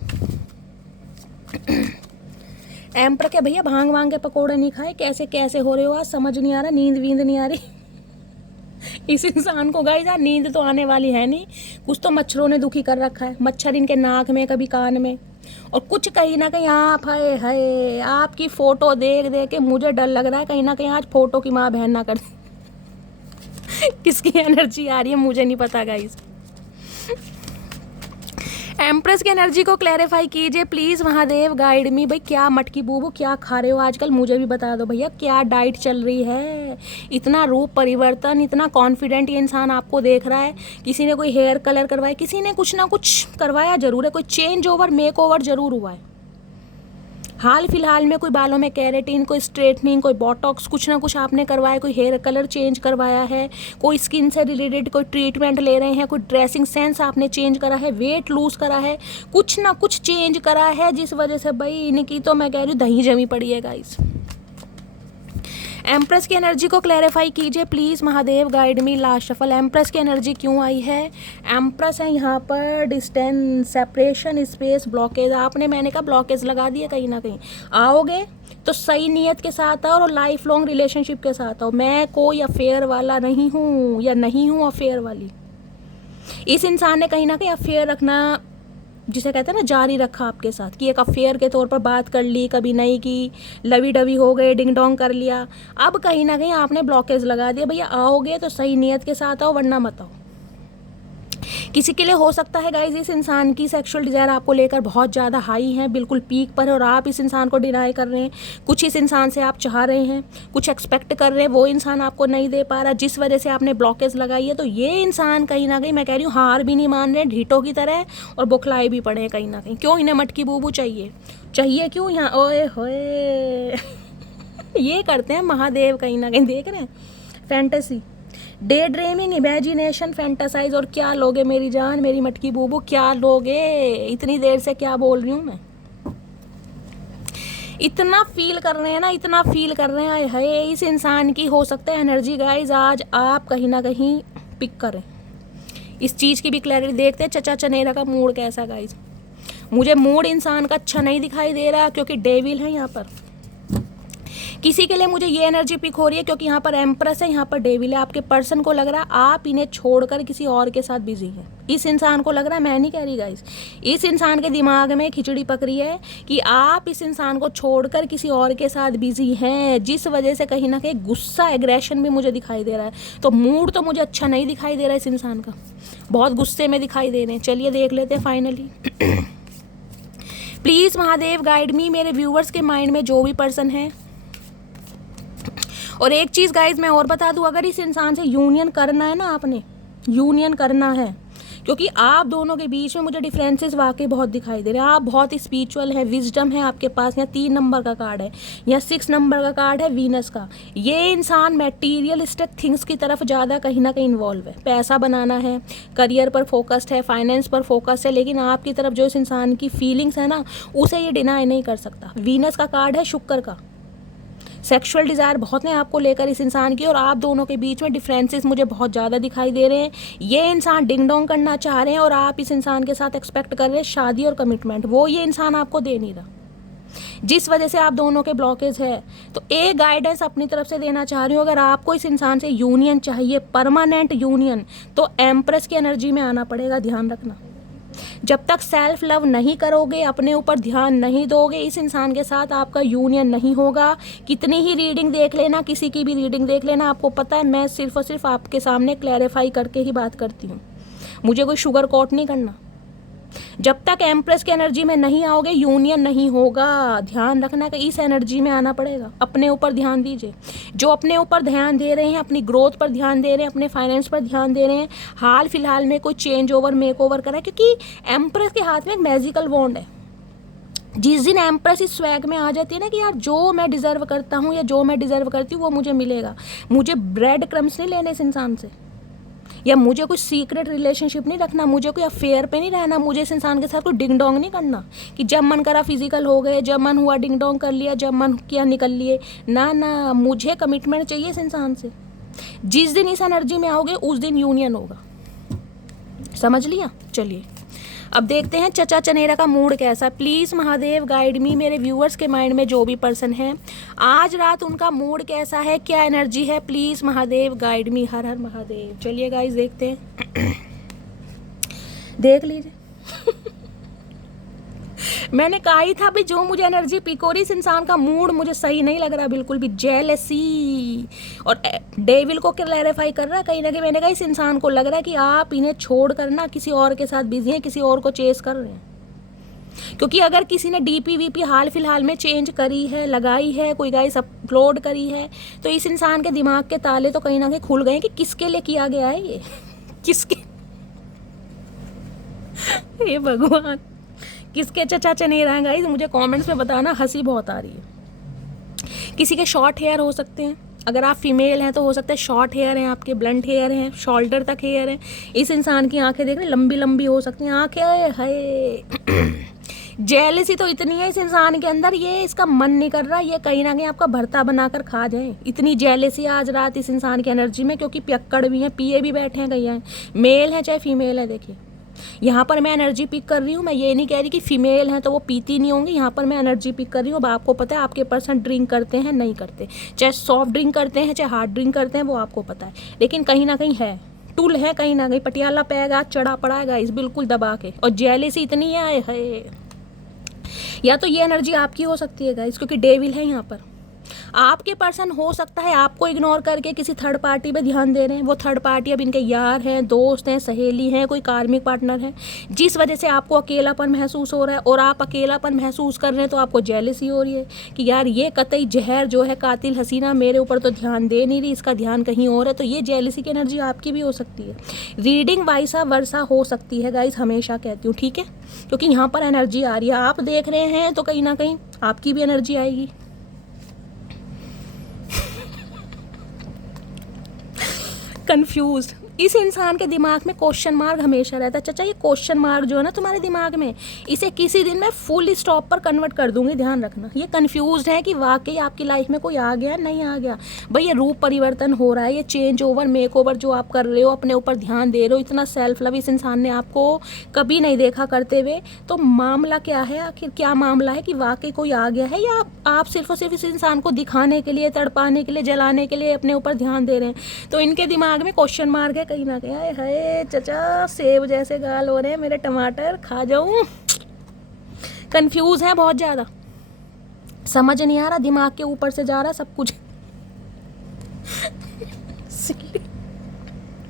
एम्पर के भैया भांग वांग के पकोड़े नहीं खाए, कैसे कैसे हो रहे हो आज, समझ नहीं आ रहा, नींद वींद नहीं आ रही। इस इंसान को गाइस यार नींद तो आने वाली है नहीं, कुछ तो मच्छरों ने दुखी कर रखा है। मच्छर इनके नाक में, कभी कान में, और कुछ कहीं ना कहीं आप है आपकी फ़ोटो देख देख के मुझे डर लग रहा है कहीं ना कहीं आज फ़ोटो की माँ बहन ना कर किसकी एनर्जी आ रही है मुझे नहीं पता गाइस। एम्प्रेस की एनर्जी को क्लैरिफाई कीजिए प्लीज़, महादेव गाइड मी। भाई क्या मटकी बूबू क्या खा रहे हो आजकल, मुझे भी बता दो भैया, क्या डाइट चल रही है? इतना रूप परिवर्तन, इतना कॉन्फिडेंट ये इंसान आपको देख रहा है। किसी ने कोई हेयर कलर करवाया, किसी ने कुछ ना कुछ करवाया जरूर है, कोई चेंज ओवर मेक ओवर जरूर हुआ है हाल फिलहाल में। कोई बालों में कैरेटिन, कोई स्ट्रेटनिंग, कोई बोटॉक्स, कुछ ना कुछ आपने करवाया, कोई हेयर कलर चेंज करवाया है, कोई स्किन से रिलेटेड कोई ट्रीटमेंट ले रहे हैं, कोई ड्रेसिंग सेंस आपने चेंज करा है, वेट लूज करा है, कुछ ना कुछ चेंज करा है, जिस वजह से भाई इनकी तो मैं कह रही हूँ दही जमी पड़ी है गाइस। एम्प्रेस की एनर्जी को क्लैरिफाई कीजिए please, Mahadev guide me. Last shuffle. Empress की एनर्जी क्यों आई है? एम्प्रेस है यहाँ पर डिस्टेंस, सेपरेशन, स्पेस, ब्लॉकेज। आपने मैंने कहा ब्लॉकेज लगा दिया कहीं ना कहीं। आओगे तो सही नीयत के साथ आओ और लाइफ लॉन्ग रिलेशनशिप के साथ आओ। मैं कोई अफेयर वाला नहीं हूँ, या नहीं हूँ अफेयर वाली। इस इंसान ने कहीं ना कहीं अफेयर रखना, जिसे कहते हैं ना, जारी रखा आपके साथ, कि एक अफेयर के तौर पर बात कर ली, कभी नहीं की, लवी डवी हो गए, डिंग डोंग कर लिया। अब कहीं ना कहीं आपने ब्लॉकेज लगा दिया, भैया आओगे तो सही नियत के साथ आओ, वरना मत आओ। किसी के लिए हो सकता है गाइज इस इंसान की सेक्सुअल डिज़ायर आपको लेकर बहुत ज़्यादा हाई है, बिल्कुल पीक पर है, और आप इस इंसान को डिनाई कर रहे हैं। कुछ इस इंसान से आप चाह रहे हैं, कुछ एक्सपेक्ट कर रहे हैं, वो इंसान आपको नहीं दे पा रहा, जिस वजह से आपने ब्लॉकेज लगाई है। तो ये इंसान कहीं ना कहीं, मैं कह रही हूँ, हार भी नहीं मान रहे, ढीठों की तरह, और बुखलाए भी पड़े हैं कहीं ना कहीं। क्यों इन्हें मटकी बूबू चाहिए? चाहिए क्यों यहाँ? ओए होए ये करते हैं महादेव कहीं ना कहीं, देख रहे हैं fantasy. Daydreaming, imagination, fantasise. और क्या लोगे मेरी जान, मेरी मटकी बूबू, क्या लोगे? इतनी देर से क्या बोल रही हूँ मैं? इतना फील कर रहे हैं ना, इतना फील कर रहे हैं। हाय, इस इंसान की हो सकता है एनर्जी गाइज आज आप कहीं ना कहीं पिक करें। इस चीज़ की भी क्लैरिटी देखते हैं चचा चनेरा का मूड कैसा गाइज। मुझे मूड इंसान का अच्छा नहीं दिखाई दे रहा क्योंकि डेविल है यहाँ पर। किसी के लिए मुझे ये एनर्जी पिक हो रही है क्योंकि यहाँ पर एम्प्रेस है, यहाँ पर डेविल है। आपके पर्सन को लग रहा है आप इन्हें छोड़कर किसी और के साथ बिजी हैं। इस इंसान को लग रहा है, मैं नहीं कह रही गाइस, इस इंसान के दिमाग में खिचड़ी पक रही है कि आप इस इंसान को छोड़कर किसी और के साथ बिजी हैं, जिस वजह से कहीं ना कहीं गुस्सा, एग्रेशन भी मुझे दिखाई दे रहा है। तो मूड तो मुझे अच्छा नहीं दिखाई दे रहा है इस इंसान का, बहुत गुस्से में दिखाई दे रहे हैं। चलिए देख लेते हैं finally. Please Mahadev guide me, मेरे व्यूवर्स के माइंड में जो भी पर्सन है। और एक चीज़ गाइज मैं और बता दूं, अगर इस इंसान से यूनियन करना है ना, आपने यूनियन करना है, क्योंकि आप दोनों के बीच में मुझे डिफरेंसेस वाकई बहुत दिखाई दे रहे हैं। आप बहुत स्पिरिचुअल है, विजडम है आपके पास। यहाँ 3 नंबर का कार्ड है, यहाँ 6 नंबर का कार्ड है वीनस का। ये इंसान मटेरियलिस्टिक थिंग्स की तरफ ज़्यादा कहीं ना कहीं इन्वॉल्व है। पैसा बनाना है, करियर पर फोकस्ड है, फाइनेंस पर फोकस है, लेकिन आपकी तरफ जो इस इंसान की फीलिंग्स है ना, उसे ये डिनाई नहीं कर सकता। वीनस का कार्ड है शुक्र का। सेक्सुअल डिज़ायर बहुत है आपको लेकर इस इंसान की, और आप दोनों के बीच में डिफरेंसेस मुझे बहुत ज़्यादा दिखाई दे रहे हैं। ये इंसान डिंग डोंग करना चाह रहे हैं और आप इस इंसान के साथ एक्सपेक्ट कर रहे हैं शादी और कमिटमेंट, वो ये इंसान आपको दे नहीं रहा, जिस वजह से आप दोनों के ब्लॉकेज है। तो एक गाइडेंस अपनी तरफ से देना चाह रही हूँ, अगर आपको इस इंसान से यूनियन चाहिए, परमानेंट यूनियन, तो एम्प्रेस की एनर्जी में आना पड़ेगा। ध्यान रखना, जब तक सेल्फ लव नहीं करोगे, अपने ऊपर ध्यान नहीं दोगे, इस इंसान के साथ आपका यूनियन नहीं होगा। कितनी ही रीडिंग देख लेना, किसी की भी रीडिंग देख लेना, आपको पता है मैं सिर्फ और सिर्फ आपके सामने क्लैरिफाई करके ही बात करती हूँ, मुझे कोई शुगर कोट नहीं करना। जब तक एम्प्रेस की एनर्जी में नहीं आओगे, यूनियन नहीं होगा। ध्यान रखना कि इस एनर्जी में आना पड़ेगा। अपने ऊपर ध्यान दीजिए। जो अपने ऊपर ध्यान दे रहे हैं, अपनी ग्रोथ पर ध्यान दे रहे हैं, अपने फाइनेंस पर ध्यान दे रहे हैं, हाल फिलहाल में कोई चेंज ओवर, मेक ओवर करा है, क्योंकि एम्प्रेस के हाथ में एक मैजिकल वॉन्ड है। जिस दिन एम्प्रेस इस स्वैग में आ जाती है ना कि यार जो मैं डिजर्व करता हूँ या जो मैं डिजर्व करती हूँ वो मुझे मिलेगा, मुझे ब्रेड क्रम्स नहीं लेने इस इंसान से, या मुझे कोई सीक्रेट रिलेशनशिप नहीं रखना, मुझे कोई अफेयर पे नहीं रहना, मुझे इस इंसान के साथ कोई डिंग डोंग नहीं करना कि जब मन करा फिजिकल हो गए, जब मन हुआ डिंग डोंग कर लिया, जब मन किया निकल लिए। ना ना, मुझे कमिटमेंट चाहिए इस इंसान से। जिस दिन इस एनर्जी में आओगे उस दिन यूनियन होगा, समझ लिया। चलिए अब देखते हैं चचा चनेरा का मूड कैसा। प्लीज़ महादेव गाइड मी, मेरे व्यूअर्स के माइंड में जो भी पर्सन है आज रात उनका मूड कैसा है, क्या एनर्जी है, प्लीज़ महादेव गाइड मी। हर हर महादेव। चलिए गाइस देखते हैं। देख लीजिए। मैंने कहा ही था भी जो मुझे एनर्जी पिक हो रही, इस इंसान का मूड मुझे सही नहीं लग रहा बिल्कुल भी। जेलसी और डेविल को क्लैरिफाई कर रहा है कहीं ना कहीं। मैंने कहा इस इंसान को लग रहा है कि आप इन्हें छोड़ कर ना किसी और के साथ बिजी हैं, किसी और को चेस कर रहे हैं। क्योंकि अगर किसी ने डीपी वीपी हाल फिलहाल में चेंज करी है, लगाई है, कोई गाइस अपलोड करी है, तो इस इंसान के दिमाग के ताले तो कहीं ना कहीं खुल गए कि किसके लिए किया गया है ये, किसके। हे भगवान, किसके चचा चनेरा हैं गाइस, मुझे कमेंट्स में बताना, हंसी बहुत आ रही है। किसी के शॉर्ट हेयर हो सकते हैं, अगर आप फीमेल हैं तो हो सकता है शॉर्ट हेयर हैं आपके, ब्लंट हेयर हैं, शोल्डर तक हेयर हैं। इस इंसान की आंखें देख रहे, लंबी लंबी हो सकती हैं आंखें। हाय, जेलसी तो इतनी है इस इंसान के अंदर, ये इसका मन नहीं कर रहा ये कहीं ना कहीं आपका भरता बनाकर खा जाए। इतनी जेलसी आज रात इस इंसान की एनर्जी में, क्योंकि पियक्कड़ भी हैं, पिए भी बैठे हैं, कहीं हैं, मेल है चाहे फीमेल है। देखिए यहाँ पर मैं एनर्जी पिक कर रही हूँ, मैं ये नहीं कह रही कि फीमेल हैं तो वो पीती नहीं होंगी। यहाँ पर मैं एनर्जी पिक कर रही हूँ। अब आपको पता है आपके पर्सन ड्रिंक करते हैं नहीं करते, चाहे सॉफ्ट ड्रिंक करते हैं चाहे हार्ड ड्रिंक करते हैं, वो आपको पता है, लेकिन कहीं ना कहीं है, टूल है कहीं ना कहीं, पटियाला पैगा चढ़ा पड़ा है गाइस बिल्कुल दबा के। और जेलसी इतनी है, या तो ये एनर्जी आपकी हो सकती है गाइस, क्योंकि डेविल है यहाँ पर। आपके पर्सन हो सकता है आपको इग्नोर करके किसी थर्ड पार्टी पे ध्यान दे रहे हैं। वो थर्ड पार्टी अब इनके यार हैं, दोस्त हैं, सहेली हैं, कोई कार्मिक पार्टनर है, जिस वजह से आपको अकेलापन महसूस हो रहा है। और आप अकेलापन महसूस कर रहे हैं तो आपको जेलसी हो रही है कि यार ये कतई जहर जो है कातिल हसीना मेरे ऊपर तो ध्यान दे नहीं रही, इसका ध्यान कहीं और है। तो ये जेलसी की एनर्जी आपकी भी हो सकती है। रीडिंग वाइसा वर्सा हो सकती है गाइस, हमेशा कहती हूँ, ठीक है, क्योंकि यहाँ पर एनर्जी आ रही है, आप देख रहे हैं तो कहीं ना कहीं आपकी भी एनर्जी आएगी। कंफ्यूज। इस इंसान के दिमाग में क्वेश्चन मार्क हमेशा रहता है। चाचा ये क्वेश्चन मार्क जो है ना तुम्हारे दिमाग में, इसे किसी दिन मैं फुल स्टॉप पर कन्वर्ट कर दूंगी, ध्यान रखना। ये कंफ्यूज है कि वाकई आपकी लाइफ में कोई आ गया नहीं आ गया। भाई ये रूप परिवर्तन हो रहा है, ये चेंज ओवर मेक ओवर जो आप कर रहे हो, अपने ऊपर ध्यान दे रहे हो, इतना सेल्फ लव इस इंसान ने आपको कभी नहीं देखा करते हुए। तो मामला क्या है आखिर, क्या मामला है कि वाकई कोई आ गया है, या आप सिर्फ और सिर्फ इस इंसान को दिखाने के लिए, तड़पाने के लिए, जलाने के लिए अपने ऊपर ध्यान दे रहे हैं। तो इनके दिमाग में क्वेश्चन मार्क है कहीं ना कहीं। हाय चचा सेब जैसे गाल हो रहे हैं मेरे, टमाटर खा जाऊं। कंफ्यूज है बहुत ज़्यादा, समझ नहीं आ रहा, दिमाग के ऊपर से जा रहा सब कुछ।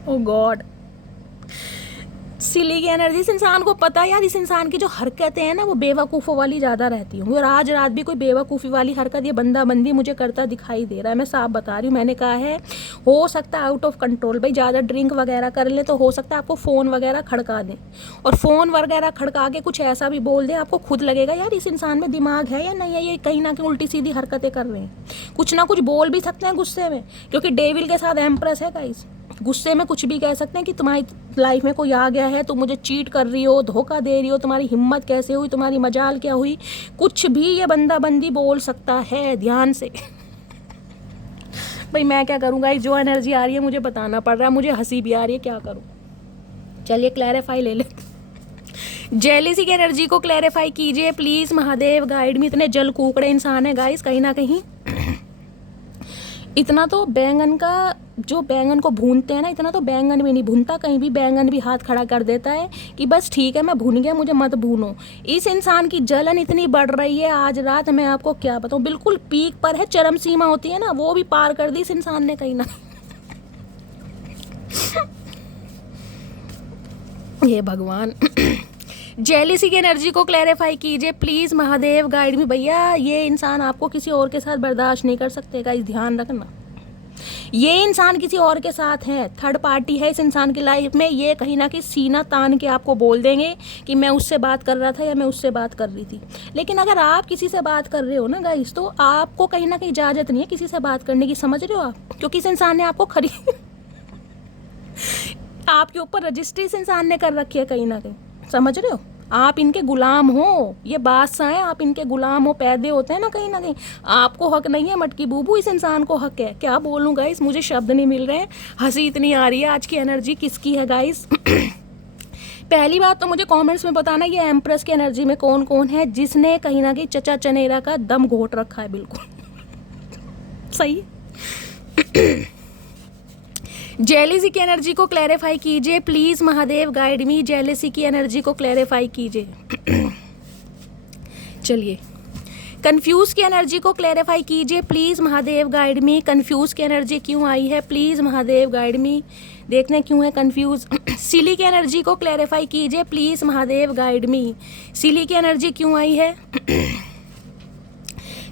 ओ गॉड, सिली की एनर्जी। इस इंसान को पता है यार, इस इंसान की जो हरकतें हैं ना वो बेवकूफ़ों वाली ज़्यादा रहती होंगी, और आज रात भी कोई बेवकूफ़ी वाली हरकत, ये बंदी मुझे करता दिखाई दे रहा है। मैं साफ बता रही हूँ, मैंने कहा है हो सकता है आउट ऑफ कंट्रोल, भाई ज़्यादा ड्रिंक वगैरह कर ले तो हो सकता है आपको फ़ोन वगैरह खड़का दें, और फ़ोन वगैरह खड़का के कुछ ऐसा भी बोल दें, आपको खुद लगेगा यार इस इंसान में दिमाग है या नहीं है, ये कहीं ना कहीं उल्टी सीधी हरकतें कर रहे हैं। कुछ ना कुछ बोल भी सकते हैं गुस्से में, क्योंकि डेविल के साथ एम्प्रेस है गाइस। गुस्से में कुछ भी कह सकते हैं कि तुम्हारी लाइफ में कोई आ गया है, तुम मुझे चीट कर रही हो, धोखा दे रही हो, तुम्हारी हिम्मत कैसे हुई, तुम्हारी मजाल क्या हुई, कुछ भी ये बंदी बोल सकता है, ध्यान से। भाई मैं क्या करूँगा, जो एनर्जी आ रही है मुझे बताना पड़ रहा है, मुझे हंसी भी आ रही है, क्या करूँ। चलिए क्लैरिफाई ले लेते। जेलिसी की एनर्जी को क्लैरिफाई कीजिए प्लीज़ महादेव, गाइड में। इतने जल कूकड़े इंसान है गाइस, कहीं ना कहीं इतना तो बैंगन का, जो बैंगन को भूनते हैं ना, इतना तो बैंगन भी नहीं भूनता, कहीं भी बैंगन भी हाथ खड़ा कर देता है कि बस ठीक है मैं भून गया, मुझे मत भूनो। इस इंसान की जलन इतनी बढ़ रही है आज रात, मैं आपको क्या बताऊँ, बिल्कुल पीक पर है, चरम सीमा होती है ना, वो भी पार कर दी इस इंसान ने कहीं ना। ये भगवान। जेलिसी की एनर्जी को क्लैरिफाई कीजिए प्लीज़ महादेव, गाइड में। भैया ये इंसान आपको किसी और के साथ बर्दाश्त नहीं कर सकते गाइस, ध्यान रखना। ये इंसान किसी और के साथ है, थर्ड पार्टी है इस इंसान की लाइफ में। ये कहीं ना कहीं सीना तान के आपको बोल देंगे कि मैं उससे बात कर रहा था या मैं उससे बात कर रही थी। लेकिन अगर आप किसी से बात कर रहे हो ना गाइस, तो आपको कहीं ना कहीं इजाज़त नहीं है किसी से बात करने की, समझ रहे हो आप, क्योंकि इस इंसान ने आपको आपके ऊपर रजिस्ट्री इस इंसान ने कर रखी है कहीं ना कहीं, समझ रहे हो। आप इनके गुलाम हो, ये बादशाह हैं, आप इनके गुलाम हो, पैदे होते हैं ना कहीं आपको हक नहीं है मटकी बूबू, इस इंसान को हक है। क्या बोलूँ गाइस, मुझे शब्द नहीं मिल रहे हैं, हंसी इतनी आ रही है। आज की एनर्जी किसकी है गाइस। पहली बात तो मुझे कमेंट्स में बताना, ये एम्प्रेस की एनर्जी में कौन कौन है जिसने कहीं ना कहीं चचा चनेरा का दम घोट रखा है, बिल्कुल सही। जेलिसी की एनर्जी को क्लैरिफाई कीजिए please Mahadev, guide me. Jealousy की एनर्जी को क्लैरिफाई कीजिए। चलिए कंफ्यूज की एनर्जी को क्लैरिफाई कीजिए please Mahadev, guide me. Confuse की एनर्जी क्यों आई है प्लीज़ महादेव, गाइड मी, देखने क्यों है कंफ्यूज। सिली की एनर्जी को क्लैरिफाई कीजिए प्लीज़ महादेव, गाइड मी। सिली की एनर्जी क्यों आई है।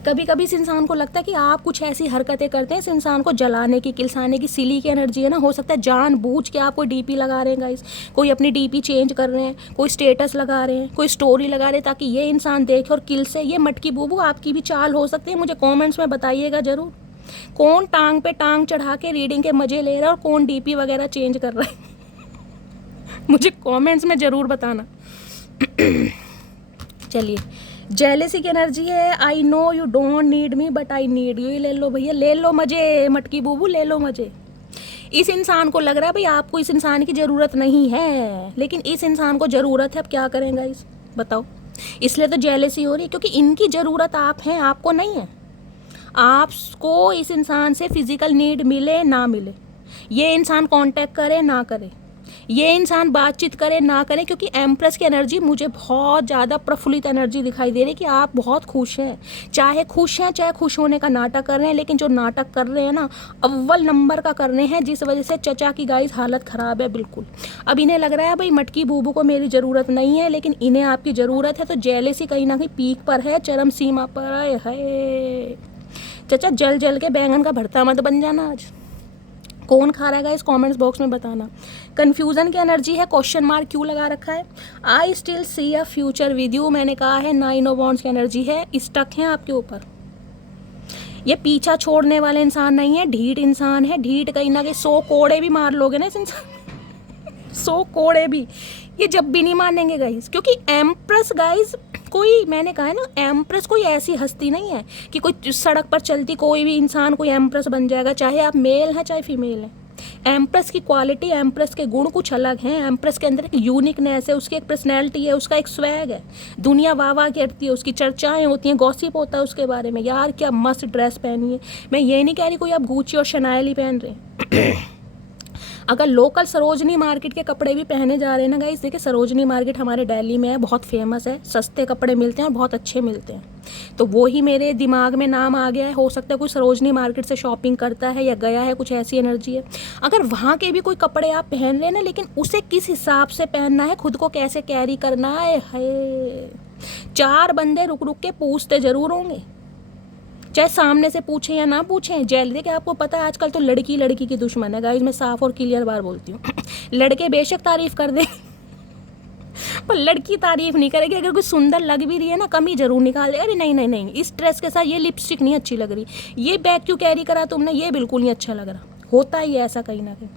कभी कभी इस इंसान को लगता है कि आप कुछ ऐसी हरकतें करते हैं इस इंसान को जलाने की, किलसाने की। सिली की एनर्जी है ना, हो सकता है जानबूझ के आप कोई डीपी लगा रहे हैं गाइस, कोई अपनी डीपी चेंज कर रहे हैं, कोई स्टेटस लगा रहे हैं, कोई स्टोरी लगा रहे हैं ताकि ये इंसान देखे और किल से। ये मटकी बूबू आपकी भी चाल हो सकती है, मुझे कॉमेंट्स में बताइएगा ज़रूर। कौन टांग पे टांग चढ़ा के रीडिंग के मज़े ले रहा है और कौन डीपी वगैरह चेंज कर रहा है। मुझे कॉमेंट्स में ज़रूर बताना। चलिए जेलेसी की एनर्जी है, I know you don't need me but I need you. ले लो भैया, ले लो मजे, मटकी बूबू ले लो मजे। इस इंसान को लग रहा है भाई आपको इस इंसान की ज़रूरत नहीं है, लेकिन इस इंसान को ज़रूरत है। अब क्या करेंगे इस, बताओ। इसलिए तो जेलेसी हो रही है क्योंकि इनकी ज़रूरत आप हैं, आपको नहीं है। आपको इस इंसान से फिज़िकल नीड मिले ना मिले, ये इंसान कांटेक्ट करे ना करे, ये इंसान बातचीत करे ना करे, क्योंकि एम्प्रेस की एनर्जी मुझे बहुत ज़्यादा प्रफुल्लित एनर्जी दिखाई दे रही है कि आप बहुत खुश हैं। चाहे खुश हैं, चाहे खुश होने का नाटक कर रहे हैं, लेकिन जो नाटक कर रहे हैं ना अव्वल नंबर का कर रहे हैं, जिस वजह से चचा की गाइस हालत ख़राब है बिल्कुल। अब इन्हें लग रहा है भाई मटकी बूबू को मेरी ज़रूरत नहीं है, लेकिन इन्हें आपकी ज़रूरत है। तो जेलेसी कहीं ना कहीं पीक पर है, चरम सीमा पर है। चचा जल जल के बैंगन का भरता मत बन जाना आज। कौन खा रहा है इस कमेंट्स बॉक्स में बताना। कन्फ्यूज़न की एनर्जी है, क्वेश्चन मार्क क्यों लगा रखा है। I still see a future with you, मैंने कहा है। 9 ऑफ वांड्स की एनर्जी है, स्टक हैं आपके ऊपर। ये पीछा छोड़ने वाला इंसान नहीं है, ढीठ इंसान है। ढीठ कहीं ना कहीं 100 कोड़े भी मार लोगे ना इस इंसान 100 कोड़े भी, ये जब भी नहीं मानेंगे गाइस। क्योंकि एम्प्रेस गाइस कोई, मैंने कहा है ना, एम्प्रेस कोई ऐसी हस्ती नहीं है कि कोई सड़क पर चलती कोई भी इंसान कोई एम्प्रेस बन जाएगा, चाहे आप मेल हैं चाहे फीमेल हैं। एम्प्रेस की क्वालिटी, एम्प्रेस के गुण कुछ अलग हैं। एम्प्रेस के अंदर एक यूनिकनेस है, उसकी एक पर्सनैलिटी है, उसका एक स्वैग है। दुनिया वाह वाह करती है, उसकी चर्चाएं होती हैं, गॉसिप होता है उसके बारे में, यार क्या मस्त ड्रेस पहनी है। मैं ये नहीं कह रही कोई आप गुच्ची और शनाइल ही पहन रहे हैं अगर लोकल सरोजनी मार्केट के कपड़े भी पहने जा रहे हैं ना गाइस, देखिए सरोजनी मार्केट हमारे दिल्ली में है, बहुत फेमस है, सस्ते कपड़े मिलते हैं और बहुत अच्छे मिलते हैं। तो वो ही मेरे दिमाग में नाम आ गया है। हो सकता है कोई सरोजनी मार्केट से शॉपिंग करता है या गया है, कुछ ऐसी एनर्जी है। अगर वहाँ के भी कोई कपड़े आप पहन रहे हैं ना, लेकिन उसे किस हिसाब से पहनना है, खुद को कैसे कैरी करना है, 4 बंदे रुक रुक के पूछते ज़रूर होंगे, चाहे सामने से पूछें या ना पूछें। जेल दे के आपको पता है आजकल तो लड़की लड़की की दुश्मन है गाइस, मैं साफ और क्लियर बार बोलती हूँ लड़के बेशक तारीफ कर दे पर लड़की तारीफ नहीं करेगी। अगर कोई सुंदर लग भी रही है ना, कमी जरूर निकाल दे, अरे नहीं नहीं नहीं, इस ड्रेस के साथ ये लिपस्टिक नहीं अच्छी लग रही, ये बैग क्यों कैरी करा तुमने, ये बिल्कुल नहीं अच्छा लग रहा। होता ही है ऐसा कहीं ना कहीं,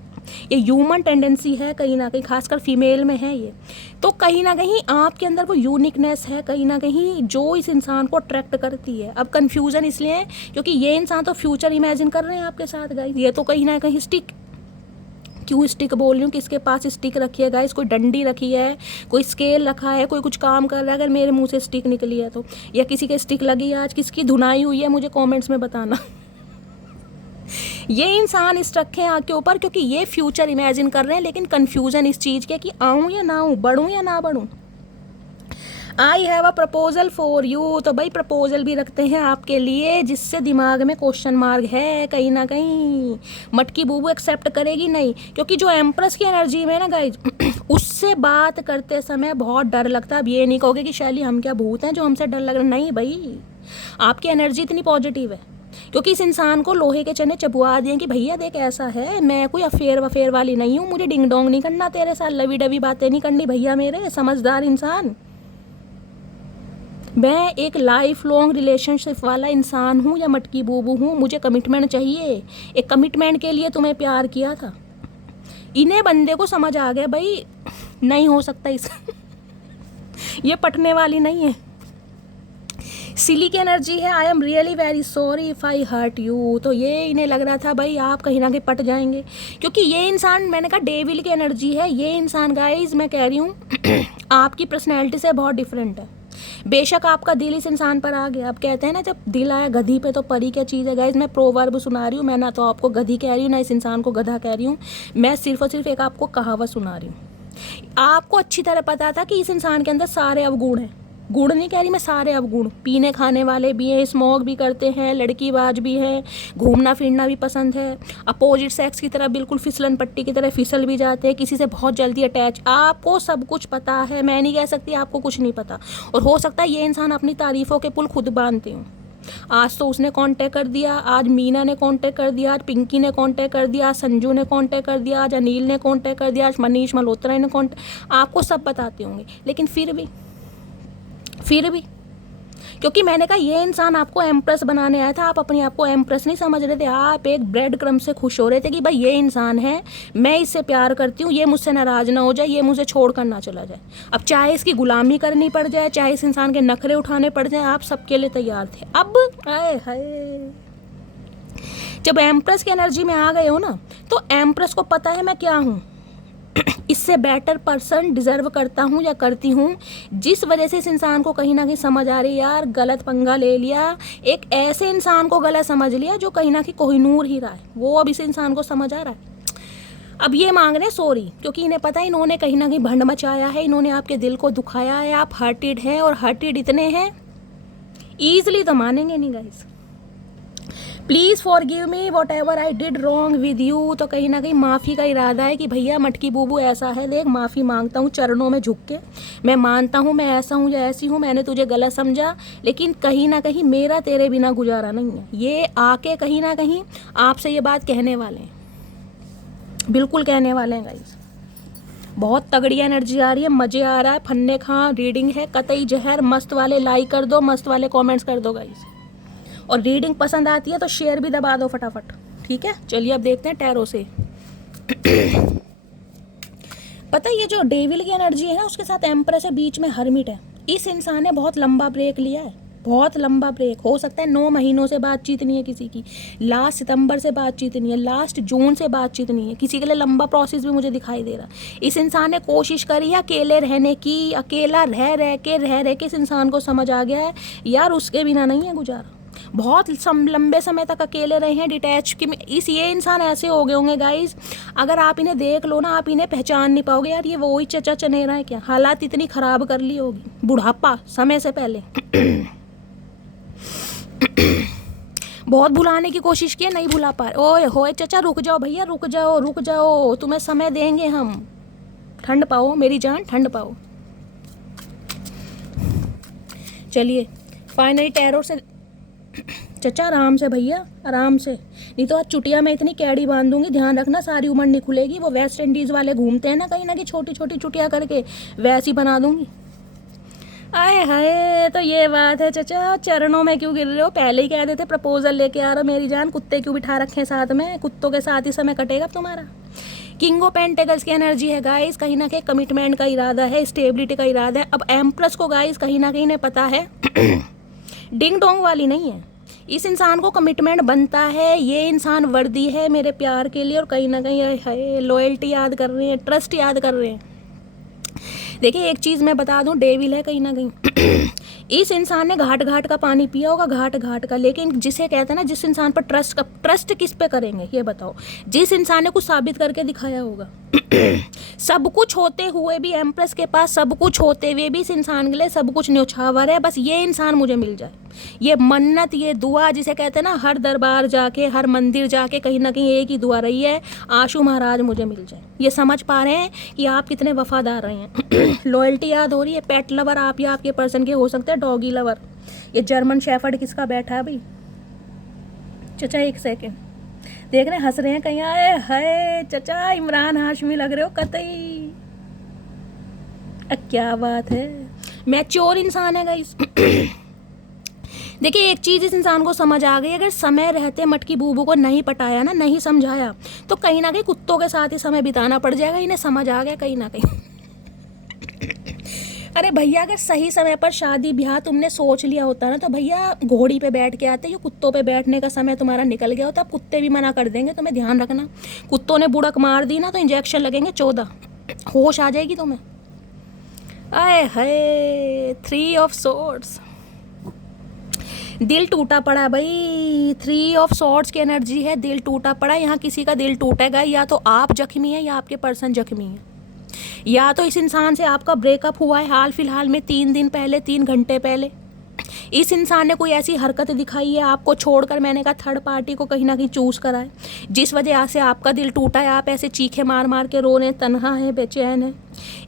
ये ह्यूमन टेंडेंसी है कहीं ना कहीं, खासकर फीमेल में है ये। तो कहीं ना कहीं आपके अंदर वो यूनिकनेस है कहीं ना कहीं जो इस इंसान को अट्रैक्ट करती है। अब कन्फ्यूज़न इसलिए है क्योंकि ये इंसान तो फ्यूचर इमेजिन कर रहे हैं आपके साथ गाइस, ये तो कहीं ना कहीं स्टिक, क्यों स्टिक बोल रही हूँ, किसके पास स्टिक रखी है गाइस, कोई डंडी रखी है, कोई स्केल रखा है, कोई कुछ काम कर रहा है। अगर मेरे मुंह से स्टिक निकली है तो, या किसी के स्टिक लगी है आज, किसकी धुनाई हुई है, मुझे कमेंट्स में बताना ये इंसान स्टक है आँख के ऊपर क्योंकि ये फ्यूचर इमेजिन कर रहे हैं, लेकिन कन्फ्यूज़न इस चीज़ के कि आऊँ या ना आऊँ, बढ़ूँ या ना बढ़ूँ। I have a proposal for you, तो भाई प्रपोजल भी रखते हैं आपके लिए, जिससे दिमाग में क्वेश्चन मार्क है कहीं ना कहीं। मटकी बूबू एक्सेप्ट करेगी नहीं, क्योंकि जो एम्प्रेस की एनर्जी में ना गाइज उससे बात करते समय बहुत डर लगता है। अब ये नहीं कहोगे कि शैली हम क्या भूत हैं जो हमसे डर लग रहा है, नहीं भाई, आपकी एनर्जी इतनी पॉजिटिव है क्योंकि इस इंसान को लोहे के चने चबुआ दिए कि भैया देख ऐसा है, मैं कोई अफेयर वफेयर वाली नहीं हूँ, मुझे डिंग डोंग नहीं करना तेरे साथ, लवी डवी बातें नहीं करनी भैया मेरे, समझदार इंसान, मैं एक लाइफ लॉन्ग रिलेशनशिप वाला इंसान हूँ या मटकी बूबू हूँ, मुझे कमिटमेंट चाहिए, एक कमिटमेंट के लिए तुम्हें प्यार किया था। इन्हें बंदे को समझ आ गया भाई नहीं हो सकता इस ये पटने वाली नहीं है। सिली की एनर्जी है, I am really very sorry if I hurt you, तो ये इन्हें लग रहा था भाई आप कहीं ना कहीं पट जाएंगे क्योंकि ये इंसान, मैंने कहा डेविल की एनर्जी है ये इंसान गाइज, मैं कह रही हूँ आपकी पर्सनैलिटी से बहुत डिफरेंट है। बेशक आपका दिल इस इंसान पर आ गया, अब कहते हैं ना जब दिल आया गधी पे तो परी क्या चीज़ है गाइज। मैं प्रोवर्ब सुना रही हूँ, मैं ना तो आपको गधी कह रही हूँ ना इस इंसान को गधा कह रही हूँ, मैं सिर्फ और सिर्फ एक आपको कहावत सुना रही हूँ। आपको अच्छी तरह पता था कि इस इंसान के अंदर सारे अवगुण हैं, गुण नहीं कह रही मैं, सारे अवगुण, पीने खाने वाले भी हैं, स्मोक भी करते हैं, लड़कीबाज भी हैं, घूमना फिरना भी पसंद है, अपोजिट सेक्स की तरह बिल्कुल फिसलन पट्टी की तरह फिसल भी जाते हैं, किसी से बहुत जल्दी अटैच, आपको सब कुछ पता है, मैं नहीं कह सकती आपको कुछ नहीं पता। और हो सकता है ये इंसान अपनी तारीफ़ों के पुल खुद बांधते हूँ। आज तो उसने कांटेक्ट कर दिया, आज मीना ने कांटेक्ट कर दिया, आज पिंकी ने कांटेक्ट कर दिया, आज संजू ने कांटेक्ट कर दिया, आज अनिल ने कांटेक्ट कर दिया, आज मनीष मल्होत्रा ने कांटेक्ट, आपको सब बताते होंगे, लेकिन फिर भी क्योंकि मैंने कहा ये इंसान आपको एम्प्रेस बनाने आया था, आप अपने आप को एम्प्रेस नहीं समझ रहे थे, आप एक ब्रेड क्रम्ब से खुश हो रहे थे कि भाई ये इंसान है, मैं इससे प्यार करती हूँ, ये मुझसे नाराज़ ना हो जाए, ये मुझे छोड़ कर ना चला जाए। अब चाहे इसकी गुलामी करनी पड़ जाए, चाहे इस इंसान के नखरे उठाने पड़ जाए, आप सबके लिए तैयार थे। अब आए हाय, जब एम्प्रेस की एनर्जी में आ गए हो ना, तो एम्प्रेस को पता है मैं क्या हूँ, इससे बेटर पर्सन डिज़र्व करता हूँ या करती हूँ, जिस वजह से इस इंसान को कहीं ना कहीं समझ आ रही है यार गलत पंगा ले लिया, एक ऐसे इंसान को गलत समझ लिया जो कहीं ना कहीं कोहिनूर ही रहा है, वो अब इस इंसान को समझ आ रहा है। अब ये मांग रहे हैं सॉरी, क्योंकि इन्हें पता है इन्होंने कहीं ना कहीं भंड मचाया है, इन्होंने आपके दिल को दुखाया है, आप हर्टेड हैं, और हर्टेड इतने हैं ईजिली तो मानेंगे नहीं guys. Please forgive me what ever I did wrong with you, तो कहीं ना कहीं माफ़ी का इरादा है कि भैया मटकी बूबू ऐसा है, देख माफ़ी मांगता हूँ चरणों में झुक के, मैं मानता हूँ मैं ऐसा हूँ या ऐसी हूँ, मैंने तुझे गलत समझा, लेकिन कहीं ना कहीं मेरा तेरे बिना गुजारा नहीं है। ये आके कहीं ना कहीं आपसे ये बात कहने वाले हैं, बिल्कुल कहने वाले हैं गाइस। बहुत तगड़ी एनर्जी आ रही है, मज़े आ रहा है, फन्ने खां रीडिंग है, कतई जहर, मस्त वाले लाइक कर दो, मस्त वाले कमेंट्स कर दो गाइस। और रीडिंग पसंद आती है तो शेयर भी दबा दो फटाफट, ठीक है। चलिए अब देखते हैं टैरो से। पता है ये जो डेविल की एनर्जी है ना, उसके साथ एम्प्रेस है, बीच में हर्मिट है। इस इंसान ने बहुत लंबा ब्रेक लिया है, बहुत लंबा ब्रेक। हो सकता है 9 महीनों से बातचीत नहीं है किसी की, लास्ट सितंबर से बातचीत नहीं है, लास्ट जून से बातचीत नहीं है। किसी के लिए लंबा प्रोसेस भी मुझे दिखाई दे रहा। इस इंसान ने कोशिश करी है अकेले रहने की, अकेला रह के इस इंसान को समझ आ गया है यार उसके बिना नहीं है गुजारा। बहुत लंबे समय तक अकेले रहे हैं, डिटैच कि ये इंसान ऐसे हो गए होंगे गाइस, अगर आप इन्हें देख लो ना, आप इन्हें पहचान नहीं पाओगे यार ये वही चचा चनेरा है क्या। हालात इतनी खराब कर ली होगी, बुढ़ापा समय से पहले। बहुत भुलाने की कोशिश की, नहीं भुला पा रहे। ओए होए चचा रुक जाओ भैया, रुक जाओ, तुम्हें समय देंगे हम। ठंड पाओ मेरी जान, ठंड पाओ। चलिए फाइनली टैरो से। चचा आराम से भैया, आराम से, नहीं तो आज चुटिया में इतनी कैडी बांध दूंगी, ध्यान रखना सारी उम्र नहीं खुलेगी। वो वेस्ट इंडीज़ वाले घूमते हैं ना कहीं ना कहीं छोटी छोटी चुटिया करके, वैसी बना दूंगी। आए हाय, तो ये बात है चचा, चरणों में क्यों गिर रहे हो? पहले ही कह देते प्रपोजल लेके आ रहा मेरी जान। कुत्ते क्यों बिठा रखे हैं साथ में? कुत्तों के साथ ही समय कटेगा तुम्हारा। किंग ऑफ पेंटेकल्स की एनर्जी है गाइस, कहीं ना कहीं कमिटमेंट का इरादा है, स्टेबिलिटी का इरादा है। अब एम्प्रेस को गाइस कहीं ना कहीं इन्हें पता है डिंग डोंग वाली नहीं है, इस इंसान को कमिटमेंट बनता है। ये इंसान वर्दी है मेरे प्यार के लिए, और कहीं ना कहीं है लॉयल्टी याद कर रहे हैं, ट्रस्ट याद कर रहे हैं। देखिए एक चीज़ मैं बता दूं, डेविल है कहीं ना कहीं। इस इंसान ने घाट घाट का पानी पिया होगा, घाट घाट का। लेकिन जिसे कहते हैं ना, जिस इंसान पर ट्रस्ट किस पे करेंगे ये बताओ? जिस इंसान ने कुछ साबित करके दिखाया होगा। सब कुछ होते हुए भी, एम्प्रेस के पास सब कुछ होते हुए भी इस इंसान के लिए सब कुछ न्योछावर है। बस ये इंसान मुझे मिल जाए, ये मन्नत, ये दुआ जिसे कहते हैं ना, हर दरबार जाके, हर मंदिर जाके कहीं ना कहीं एक ही दुआ रही है, आशु महाराज मुझे मिल जाए। ये समझ पा रहे हैं कि आप कितने वफादार रहे हैं। लॉयल्टी याद हो रही है। पेट लवर आप या आपके पर्सन के हो सकते हैं, डॉगी लवर। ये जर्मन शेफर्ड किसका बैठा है भाई? चचा एक सेकेंड, देख रहे हैं हंस रहे हैं कहीं। आए हाय चचा, इमरान हाशमी लग रहे हो कतई। क्या बात है, मैच्योर इंसान है गाइस। देखिए एक चीज़ इस इंसान को समझ आ गई, अगर समय रहते मटकी बूबू को नहीं पटाया ना, नहीं समझाया, तो कहीं ना कहीं कुत्तों के साथ ही समय बिताना पड़ जाएगा। इन्हें समझ आ गया कहीं ना कहीं। अरे भैया अगर सही समय पर शादी ब्याह तुमने सोच लिया होता ना, तो भैया घोड़ी पे बैठ के आते। ये कुत्तों पे बैठने का समय तुम्हारा निकल गया होता। अब कुत्ते भी मना कर देंगे तुम्हें, ध्यान रखना। कुत्तों ने बुड़क मार दी ना तो इंजेक्शन लगेंगे 14, होश आ जाएगी तुम्हें। आए हाय, 3 ऑफ सोर्ड्स, दिल टूटा पड़ा है भाई। 3 ऑफ सॉर्ड्स की एनर्जी है, दिल टूटा पड़ा है। यहाँ किसी का दिल टूटेगा, या तो आप जख्मी हैं या आपके पर्सन जख्मी है, या तो इस इंसान से आपका ब्रेकअप हुआ है हाल फिलहाल में, 3 दिन पहले, 3 घंटे पहले। इस इंसान ने कोई ऐसी हरकत दिखाई है आपको छोड़कर, मैंने कहा थर्ड पार्टी को कहीं ना कहीं चूज करा है, जिस वजह से आपका दिल टूटा है। आप ऐसे चीखे मार मार के रो रहे हैं, तन्हा है, बेचैन है।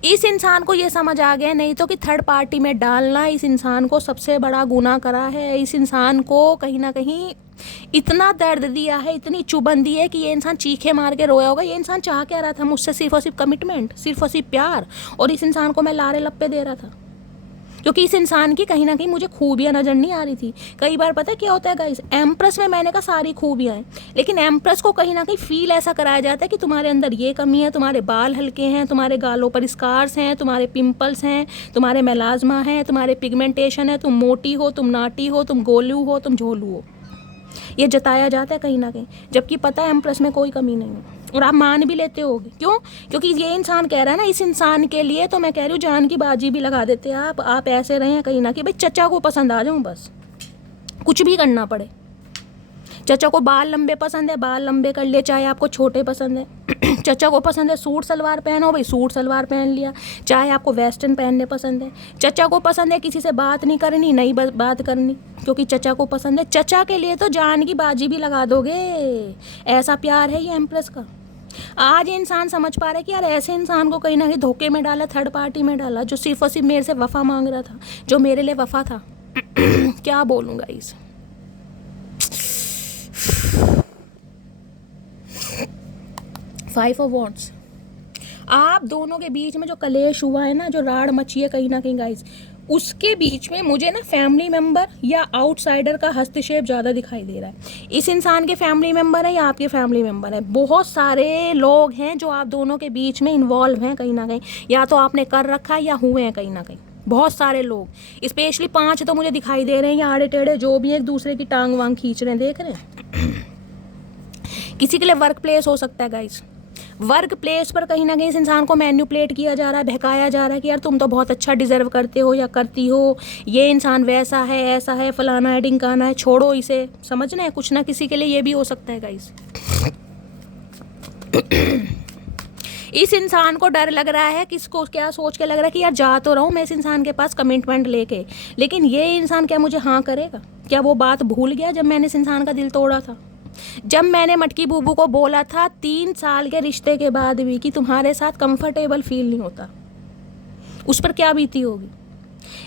इस इंसान को ये समझ आ गया नहीं तो कि थर्ड पार्टी में डालना इस इंसान को सबसे बड़ा गुनाह करा है। इस इंसान को कहीं ना कहीं इतना दर्द दिया है, इतनी चुभन दी है कि ये इंसान चीखे मार के रोया होगा। ये इंसान चाह क्या रहा था मुझसे? सिर्फ और सिर्फ कमिटमेंट, सिर्फ और सिर्फ प्यार। और इस इंसान को मैं लारे लप्पे दे रहा था, क्योंकि इस इंसान की कहीं ना कहीं मुझे खूबियाँ नजर नहीं आ रही थी। कई बार पता है क्या होता है गाइस, एम्प्रेस में मैंने कहा सारी खूबियाँ हैं, लेकिन एम्प्रेस को कहीं ना कहीं फील ऐसा कराया जाता है कि तुम्हारे अंदर ये कमी है, तुम्हारे बाल हल्के हैं, तुम्हारे गालों पर स्कार्स हैं, तुम्हारे पिंपल्स हैं, तुम्हारे मेलाज्मा है, तुम्हारे पिगमेंटेशन है, तुम मोटी हो, तुम नाटी हो, तुम गोलू हो, तुम झोलू हो। ये जताया जाता है कहीं ना कहीं, जबकि पता है एम्प्रेस में कोई कमी नहीं है। और आप मान भी लेते होगे, क्यों? क्योंकि ये इंसान कह रहा है ना, इस इंसान के लिए तो मैं कह रही हूँ जान की बाजी भी लगा देते आप ऐसे रहे हैं कहीं ना कहीं। भाई चचा को पसंद आ जाऊँ, बस कुछ भी करना पड़े। चचा को बाल लंबे पसंद है, बाल लंबे कर ले, चाहे आपको छोटे पसंद है। चचा को पसंद है सूट सलवार पहनो, भाई सूट सलवार पहन लिया, चाहे आपको वेस्टर्न पहनने पसंद है। चचा को पसंद है किसी से बात नहीं करनी, नहीं बात करनी, क्योंकि चचा को पसंद है। चचा के लिए तो जान की बाजी भी लगा दोगे, ऐसा प्यार है ये एम्प्रेस का। आज ये इंसान समझ पा रहा है कि यार ऐसे इंसान को कहीं ना कहीं धोखे में डाला, थर्ड पार्टी में डाला, जो सिर्फ और सिर्फ मेरे से वफा मांग रहा था, जो मेरे लिए वफा था। क्या बोलूँगा इस 5 ऑफ वॉन्ड्स। आप दोनों के बीच में जो कलेश हुआ है ना, जो राड़ मची है कहीं ना कहीं गाइस, उसके बीच में मुझे ना फैमिली मेम्बर या आउटसाइडर का हस्तक्षेप ज़्यादा दिखाई दे रहा है। इस इंसान के फैमिली मेम्बर है या आपके फैमिली मेम्बर है, बहुत सारे लोग हैं जो आप दोनों के बीच में इन्वॉल्व हैं कहीं ना कहीं, या तो आपने कर रखा है या हुए हैं कहीं ना कहीं। बहुत सारे लोग, स्पेशली 5 तो मुझे दिखाई दे रहे हैं, या आड़े टेढ़े जो भी एक दूसरे की टांग वांग खींच रहे हैं, देख रहे हैं। किसी के लिए वर्क प्लेस हो सकता है गाइस, वर्क प्लेस पर कहीं ना कहीं इस इंसान को मैन्युपुलेट किया जा रहा है, बहकाया जा रहा है कि यार तुम तो बहुत अच्छा डिजर्व करते हो या करती हो, ये इंसान वैसा है, ऐसा है, फलाना है, ढिंकाना है, छोड़ो इसे। समझ रहे हैं, कुछ ना किसी के लिए ये भी हो सकता है गाइस। इस इंसान को डर लग रहा है, किसको क्या सोच के लग रहा है कि यार जा तो रहा हूँ मैं इस इंसान के पास कमिटमेंट लेके, लेकिन ये इंसान क्या मुझे हाँ करेगा? क्या वो बात भूल गया जब मैंने इस इंसान का दिल तोड़ा था? जब मैंने मटकी बूबू को बोला था 3 साल के रिश्ते के बाद भी कि तुम्हारे साथ कंफर्टेबल फील नहीं होता, उस पर क्या बीती होगी?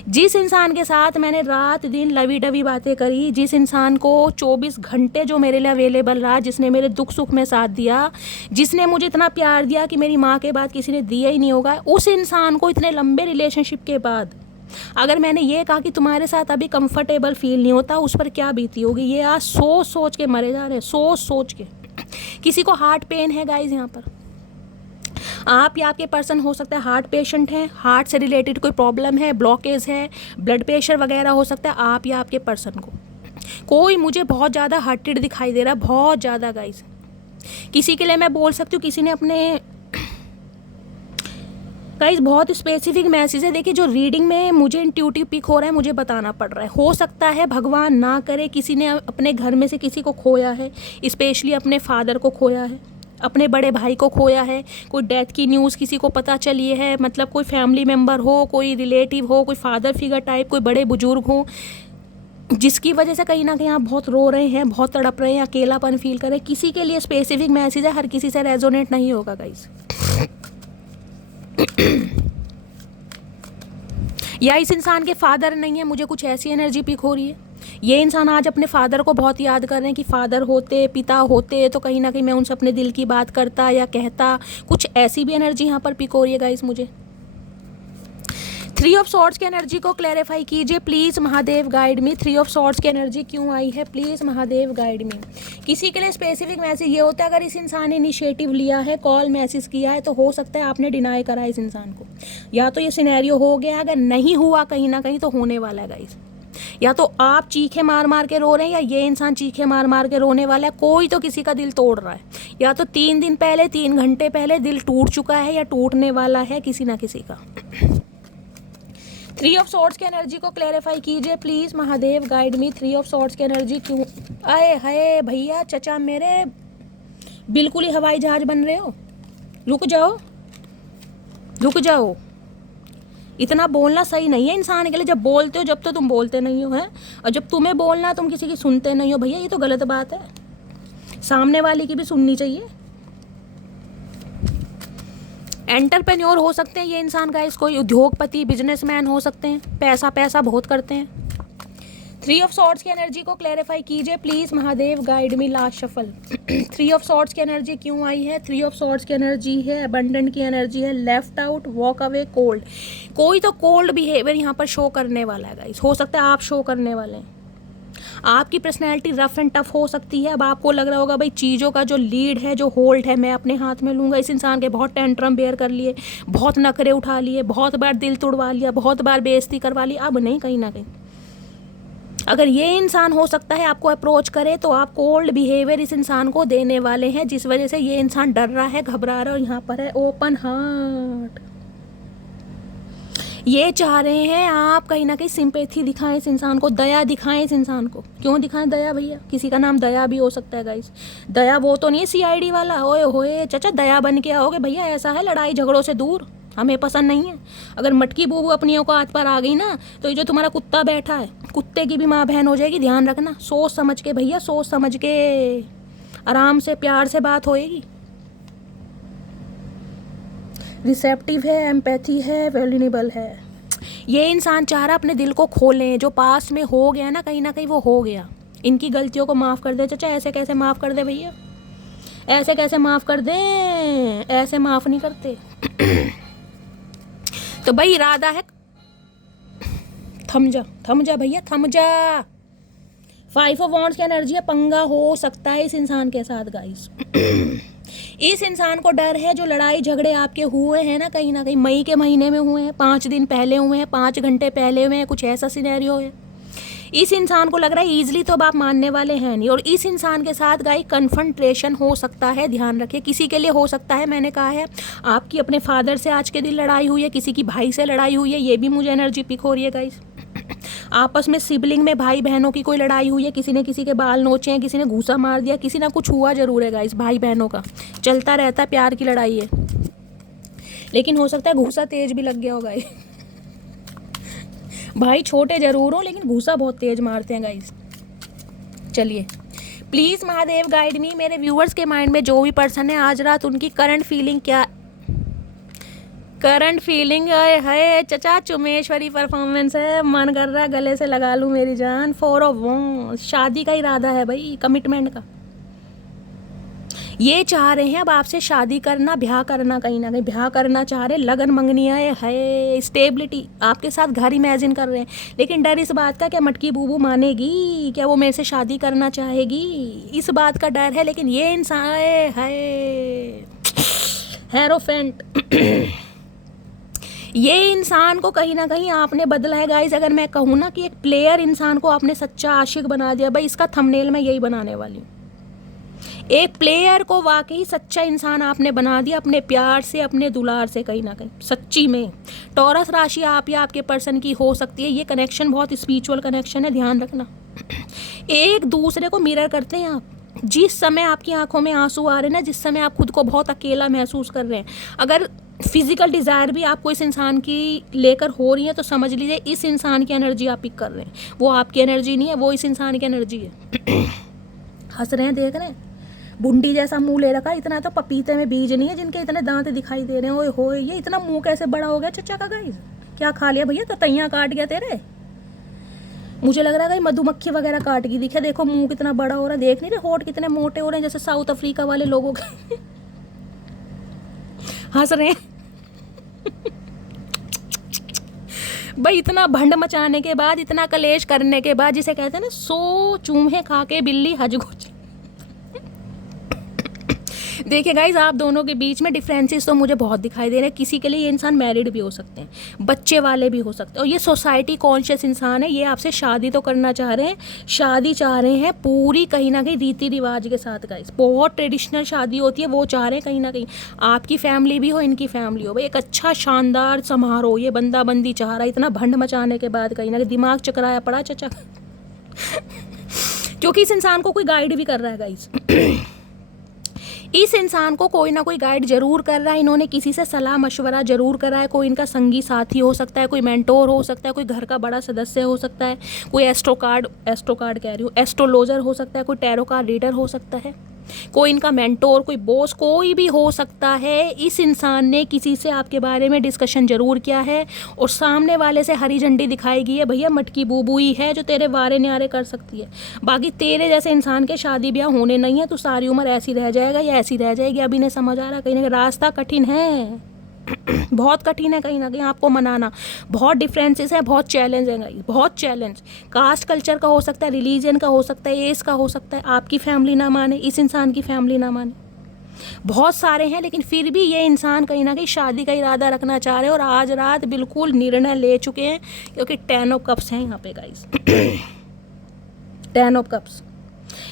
जिस इंसान के साथ मैंने रात दिन लवी डवी बातें करी, जिस इंसान को 24 घंटे जो मेरे लिए अवेलेबल रहा, जिसने मेरे दुख सुख में साथ दिया, जिसने मुझे इतना प्यार दिया कि मेरी माँ के बाद किसी ने दिया ही नहीं होगा, उस इंसान को इतने लंबे रिलेशनशिप के बाद अगर मैंने ये कहा कि तुम्हारे साथ अभी कंफर्टेबल फील नहीं होता, उस पर क्या बीती होगी? ये आज सोच सोच के मरे जा रहे हैं, सोच सोच के। किसी को हार्ट पेन है गाइज, यहाँ पर आप या आपके पर्सन हो सकता है हार्ट पेशेंट है, हार्ट से रिलेटेड कोई प्रॉब्लम है, ब्लॉकेज है, ब्लड प्रेशर वगैरह हो सकता है आप या आपके पर्सन को। कोई मुझे बहुत ज़्यादा हर्टेड दिखाई दे रहा है, बहुत ज़्यादा गाइज। किसी के लिए मैं बोल सकती हूँ, किसी ने अपने गाइस बहुत स्पेसिफिक मैसेज है। देखिए, जो रीडिंग में मुझे इंट्यूटिव पिक हो रहा है, मुझे बताना पड़ रहा है। हो सकता है भगवान ना करे किसी ने अपने घर में से किसी को खोया है, स्पेशली अपने फादर को खोया है, अपने बड़े भाई को खोया है, कोई डेथ की न्यूज़ किसी को पता चली है, मतलब कोई फैमिली मेम्बर हो, कोई रिलेटिव हो, कोई फादर फिगर टाइप, कोई बड़े बुजुर्ग हो, जिसकी वजह से कहीं ना कहीं आप बहुत रो रहे हैं, बहुत तड़प रहे हैं, अकेलापन फील कर रहे हैं। किसी के लिए स्पेसिफिक मैसेज है, हर किसी से रेजोनेट नहीं होगा गाइस। या इस इंसान के फादर नहीं है, मुझे कुछ ऐसी एनर्जी पिक हो रही है। ये इंसान आज अपने फादर को बहुत याद कर रहे हैं कि फादर होते, पिता होते तो कहीं ना कहीं मैं उनसे अपने दिल की बात करता या कहता, कुछ ऐसी भी एनर्जी यहाँ पर पिक हो रही है गाइस मुझे। 3 ऑफ सॉर्ड्स की एनर्जी को क्लैरिफाई कीजिए please, Mahadev guide me. 3 of swords की एनर्जी क्यों आई है, प्लीज़ महादेव गाइड मी। किसी के लिए स्पेसिफिक मैसेज ये होता है, अगर इस इंसान ने इनिशिएटिव लिया है, कॉल मैसेज किया है, तो हो सकता है आपने डिनाई करा इस इंसान को, या तो ये सिनेरियो हो गया, अगर नहीं हुआ कहीं ना कहीं तो होने वाला है गाइस। या तो आप चीखे मार मार के रो रहे हैं, या ये इंसान चीखे मार मार के रोने वाला है। कोई तो किसी का दिल तोड़ रहा है, या तो 3 दिन पहले, 3 घंटे पहले दिल टूट चुका है या टूटने वाला है किसी ना किसी का। 3 ऑफ सॉर्ड्स की एनर्जी को क्लैरिफाई कीजिए please, Mahadev guide me. 3 of swords की एनर्जी क्यों आए? हाय भैया, चचा मेरे, बिल्कुल ही हवाई जहाज बन रहे हो। रुक जाओ, रुक जाओ। इतना बोलना सही नहीं है इंसान के लिए। जब बोलते हो, जब तो तुम बोलते नहीं हो, हैं, और जब तुम्हें बोलना तुम किसी की सुनते नहीं हो। भैया ये तो गलत बात है, सामने वाले की भी सुननी चाहिए। एंटरप्रेन्योर हो सकते हैं ये इंसान गाइस, कोई उद्योगपति, बिजनेसमैन हो सकते हैं, पैसा पैसा बहुत करते हैं। 3 ऑफ सॉर्ड्स की एनर्जी को क्लैरिफाई कीजिए please, Mahadev guide me. Last shuffle. 3 of swords की एनर्जी क्यों आई है? 3 ऑफ सॉर्ड्स की एनर्जी है अबंडेंट की एनर्जी है, left out, walk away, cold. कोई तो कोल्ड बिहेवियर यहाँ पर शो करने वाला है गाइस। हो सकता है आप शो करने वाले हैं। आपकी पर्सनैलिटी रफ एंड टफ हो सकती है। अब आपको लग रहा होगा भाई चीज़ों का जो लीड है, जो होल्ड है, मैं अपने हाथ में लूँगा। इस इंसान के बहुत टेंट्रम बेयर कर लिए, बहुत नखरे उठा लिए, बहुत बार दिल तोड़वा लिया, बहुत बार बेइज्जती करवा ली। अब नहीं, कहीं ना कहीं अगर ये इंसान हो सकता है आपको अप्रोच करे, तो आप कोल्ड बिहेवियर इस इंसान को देने वाले हैं, जिस वजह से ये इंसान डर रहा है, घबरा रहा है। और यहाँ पर है ओपन हार्ट। ये चाह रहे हैं आप कहीं ना कहीं सिंपैथी दिखाएं इस इंसान को, दया दिखाएं इस इंसान को। क्यों दिखाएं दया भैया? किसी का नाम दया भी हो सकता है गाइस। दया वो तो नहीं है CID वाला, ओए होए चचा दया बन के आओगे भैया। ऐसा है, लड़ाई झगड़ों से दूर, हमें पसंद नहीं है। अगर मटकी बूबू अपनी औकात पर आ गई ना, तो ये जो तुम्हारा कुत्ता बैठा है, कुत्ते की भी माँ बहन हो जाएगी। ध्यान रखना, सोच समझ के भैया, सोच समझ के, आराम से, प्यार से बात होएगी। रिसेप्टिव है, एम्पैथी है, वैल्यूनेबल है। ये इंसान चाह रहा अपने दिल को खोलें। जो पास में हो गया ना कहीं वो हो गया। इनकी गलतियों को माफ़ कर दे। चाचा ऐसे कैसे माफ़ कर दे भैया, ऐसे कैसे माफ़ कर दें? ऐसे माफ़ नहीं करते। तो भाई इरादा है, थम जा भैया, थम जा। 5 ऑफ वॉन्ड्स की एनर्जी है, पंगा हो सकता है इस इंसान के साथ गाइस। इस इंसान को डर है, जो लड़ाई झगड़े आपके हुए हैं ना कहीं मई के महीने में हुए हैं, 5 दिन पहले हुए हैं, 5 घंटे पहले हुए हैं, कुछ ऐसा सिनेरियो है। इस इंसान को लग रहा है ईजिली तो अब आप मानने वाले हैं नहीं, और इस इंसान के साथ गाइस कन्फ्रंटेशन हो सकता है, ध्यान रखिए। किसी के लिए हो सकता है, मैंने कहा है, आपकी अपने फादर से आज के दिन लड़ाई हुई है, किसी की भाई से लड़ाई हुई है, ये भी मुझे एनर्जी पिक हो रही है गाइस। आपस में सिबलिंग में भाई बहनों की कोई लड़ाई हुई है, किसी ने किसी के बाल नोचे हैं, किसी ने घूसा मार दिया, किसी ना कुछ हुआ जरूर है गाइस। भाई बहनों का चलता रहता है, प्यार की लड़ाई है, लेकिन हो सकता है घूसा तेज भी लग गया हो गाइस। भाई छोटे जरूर हो, लेकिन घूसा बहुत तेज मारते हैं गाइस। चलिए प्लीज़ महादेव गाइड मी, मेरे व्यूअर्स के माइंड में जो भी पर्सन है आज रात, उनकी करंट फीलिंग क्या, करंट फीलिंग है। चचा चुमेश्वरी परफॉर्मेंस है, मन कर रहा है गले से लगा लूँ मेरी जान। 4 ऑफ वॉन्ड्स, शादी का इरादा है भाई, कमिटमेंट का। ये चाह रहे हैं अब आपसे शादी करना, ब्याह करना, कहीं ना कहीं ब्याह करना चाह रहे, लगन मंगनिया है, स्टेबिलिटी, आपके साथ घर इमेजिन कर रहे हैं। लेकिन डर इस बात का, क्या मटकी बूबू मानेगी, क्या वो मेरे से शादी करना चाहेगी, इस बात का डर है। लेकिन ये इंसान है हेरोफेंट। ये इंसान को कहीं ना कहीं आपने बदला है गाइस। अगर मैं कहूँ ना कि एक प्लेयर इंसान को आपने सच्चा आशिक बना दिया, भाई इसका थंबनेल मैं यही बनाने वाली हूँ। एक प्लेयर को वाकई सच्चा इंसान आपने बना दिया, अपने प्यार से, अपने दुलार से, कहीं ना कहीं सच्ची में। टॉरस राशि आप या आपके पर्सन की हो सकती है। ये कनेक्शन बहुत स्पिरिचुअल कनेक्शन है, ध्यान रखना। एक दूसरे को मिरर करते हैं आप। जिस समय आपकी आंखों में आंसू आ रहे हैं ना, जिस समय आप खुद को बहुत अकेला महसूस कर रहे हैं, अगर फिजिकल डिज़ायर भी आपको इस इंसान की लेकर हो रही है, तो समझ लीजिए इस इंसान की एनर्जी आप पिक कर रहे हैं। वो आपकी एनर्जी नहीं है, वो इस इंसान की एनर्जी है। हंस रहे हैं, देख रहे हैं, बुंडी जैसा मुंह ले रखा, इतना तो पपीते में बीज नहीं है जिनके इतने दांत दिखाई दे रहे हैं। ओए होए, ये इतना मुंह कैसे बड़ा हो गया चचा का गाइस? क्या खा लिया भैया? तो तैयां काट गया तेरे? मुझे लग रहा है मधुमक्खी वगैरह काट गई। दिखे, देखो मुंह कितना बड़ा हो रहा है, देख नहीं रहे होठ कितने मोटे हो रहे हैं, जैसे साउथ अफ्रीका वाले लोगों के। हंस रहे हैं। भाई इतना भंड मचाने के बाद, इतना कलेश करने के बाद, जिसे कहते हैं ना 100 चूहे खा के बिल्ली हज गुज। देखिए गाइज, आप दोनों के बीच में डिफरेंसेस तो मुझे बहुत दिखाई दे रहे हैं। किसी के लिए ये इंसान मैरिड भी हो सकते हैं, बच्चे वाले भी हो सकते हैं, और ये सोसाइटी कॉन्शियस इंसान है। ये आपसे शादी तो करना चाह रहे हैं, शादी चाह रहे हैं पूरी कहीं ना कहीं रीति रिवाज के साथ गाइज। बहुत ट्रेडिशनल शादी होती है, वो चाह रहे हैं कहीं ना कहीं आपकी फैमिली भी हो, इनकी फैमिली हो, भाई एक अच्छा शानदार समारोह। ये बंदा बंदी चाह रहा है, इतना भंड मचाने के बाद कहीं ना कहीं दिमाग चकराया पड़ा चचा। क्योंकि इस इंसान को कोई गाइड भी कर रहा है गाइज। इस इंसान को कोई ना कोई गाइड जरूर कर रहा है। इन्होंने किसी से सलाह मशवरा जरूर करा है। कोई इनका संगी साथी हो सकता है, कोई मेंटोर हो सकता है, कोई घर का बड़ा सदस्य हो सकता है, कोई एस्ट्रो कार्ड कह रही हूँ, एस्ट्रोलॉजर हो सकता है, कोई टैरो कार्ड रीडर हो सकता है, कोई इनका मेंटोर, कोई बॉस, कोई भी हो सकता है। इस इंसान ने किसी से आपके बारे में डिस्कशन जरूर किया है, और सामने वाले से हरी झंडी दिखाई गई है, भैया मटकी बूबू ही है जो तेरे वारे न्यारे कर सकती है। बाकी तेरे जैसे इंसान के शादी ब्याह होने नहीं है, तो सारी उम्र ऐसी रह जाएगा या ऐसी रह जाएगी। अभी नहीं समझ आ रहा, कहीं ना कहीं रास्ता कठिन है। बहुत कठिन है कहीं ना कहीं आपको मनाना। बहुत डिफरेंसेस हैं, बहुत चैलेंज है गाइस, बहुत चैलेंज। कास्ट कल्चर का हो सकता है, रिलीजन का हो सकता है, एज का हो सकता है। आपकी फैमिली ना माने, इस इंसान की फैमिली ना माने, बहुत सारे हैं। लेकिन फिर भी ये इंसान कहीं ना कहीं शादी का इरादा रखना चाह रहे हैं, और आज रात बिल्कुल निर्णय ले चुके हैं, क्योंकि 10 ऑफ कप्स हैं यहाँ पे गाइस। 10 of cups.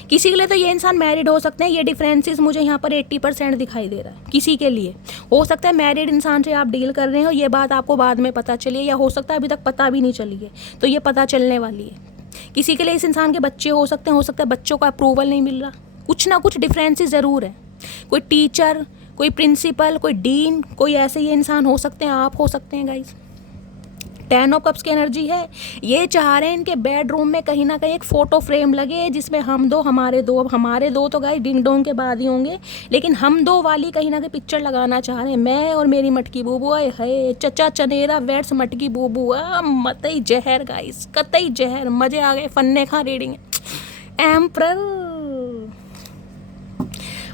किसी के लिए तो ये इंसान मैरिड हो सकते हैं। ये डिफरेंसेस मुझे यहाँ पर 80% दिखाई दे रहा है। किसी के लिए हो सकता है मैरिड इंसान से आप डील कर रहे हो, ये बात आपको बाद में पता चली है, या हो सकता है अभी तक पता भी नहीं चली है, तो ये पता चलने वाली है। किसी के लिए इस इंसान के बच्चे हो सकते हैं, हो सकता है बच्चों का अप्रूवल नहीं मिल रहा। कुछ ना कुछ डिफरेंसेस ज़रूर है। कोई टीचर, कोई प्रिंसिपल, कोई डीन, कोई ऐसे ये इंसान हो सकते हैं, आप हो सकते हैं गाइस। 10 ऑफ कप्स की एनर्जी है। ये चाह रहे हैं इनके बेडरूम में कहीं ना कहीं एक फोटो फ्रेम लगे, जिसमें हम दो, हमारे दो। अब हमारे दो तो गाइस डिंग डोंग के बाद ही होंगे, लेकिन हम दो वाली कहीं ना कहीं पिक्चर लगाना चाह रहे हैं। मैं और मेरी मटकी बूबू, है चचा चनेरा वेट्स मटकी बूबू, मतई जहर गाइस, कतई जहर। मजे आ गए, फन्ने खा रीडिंग। एम्प्रर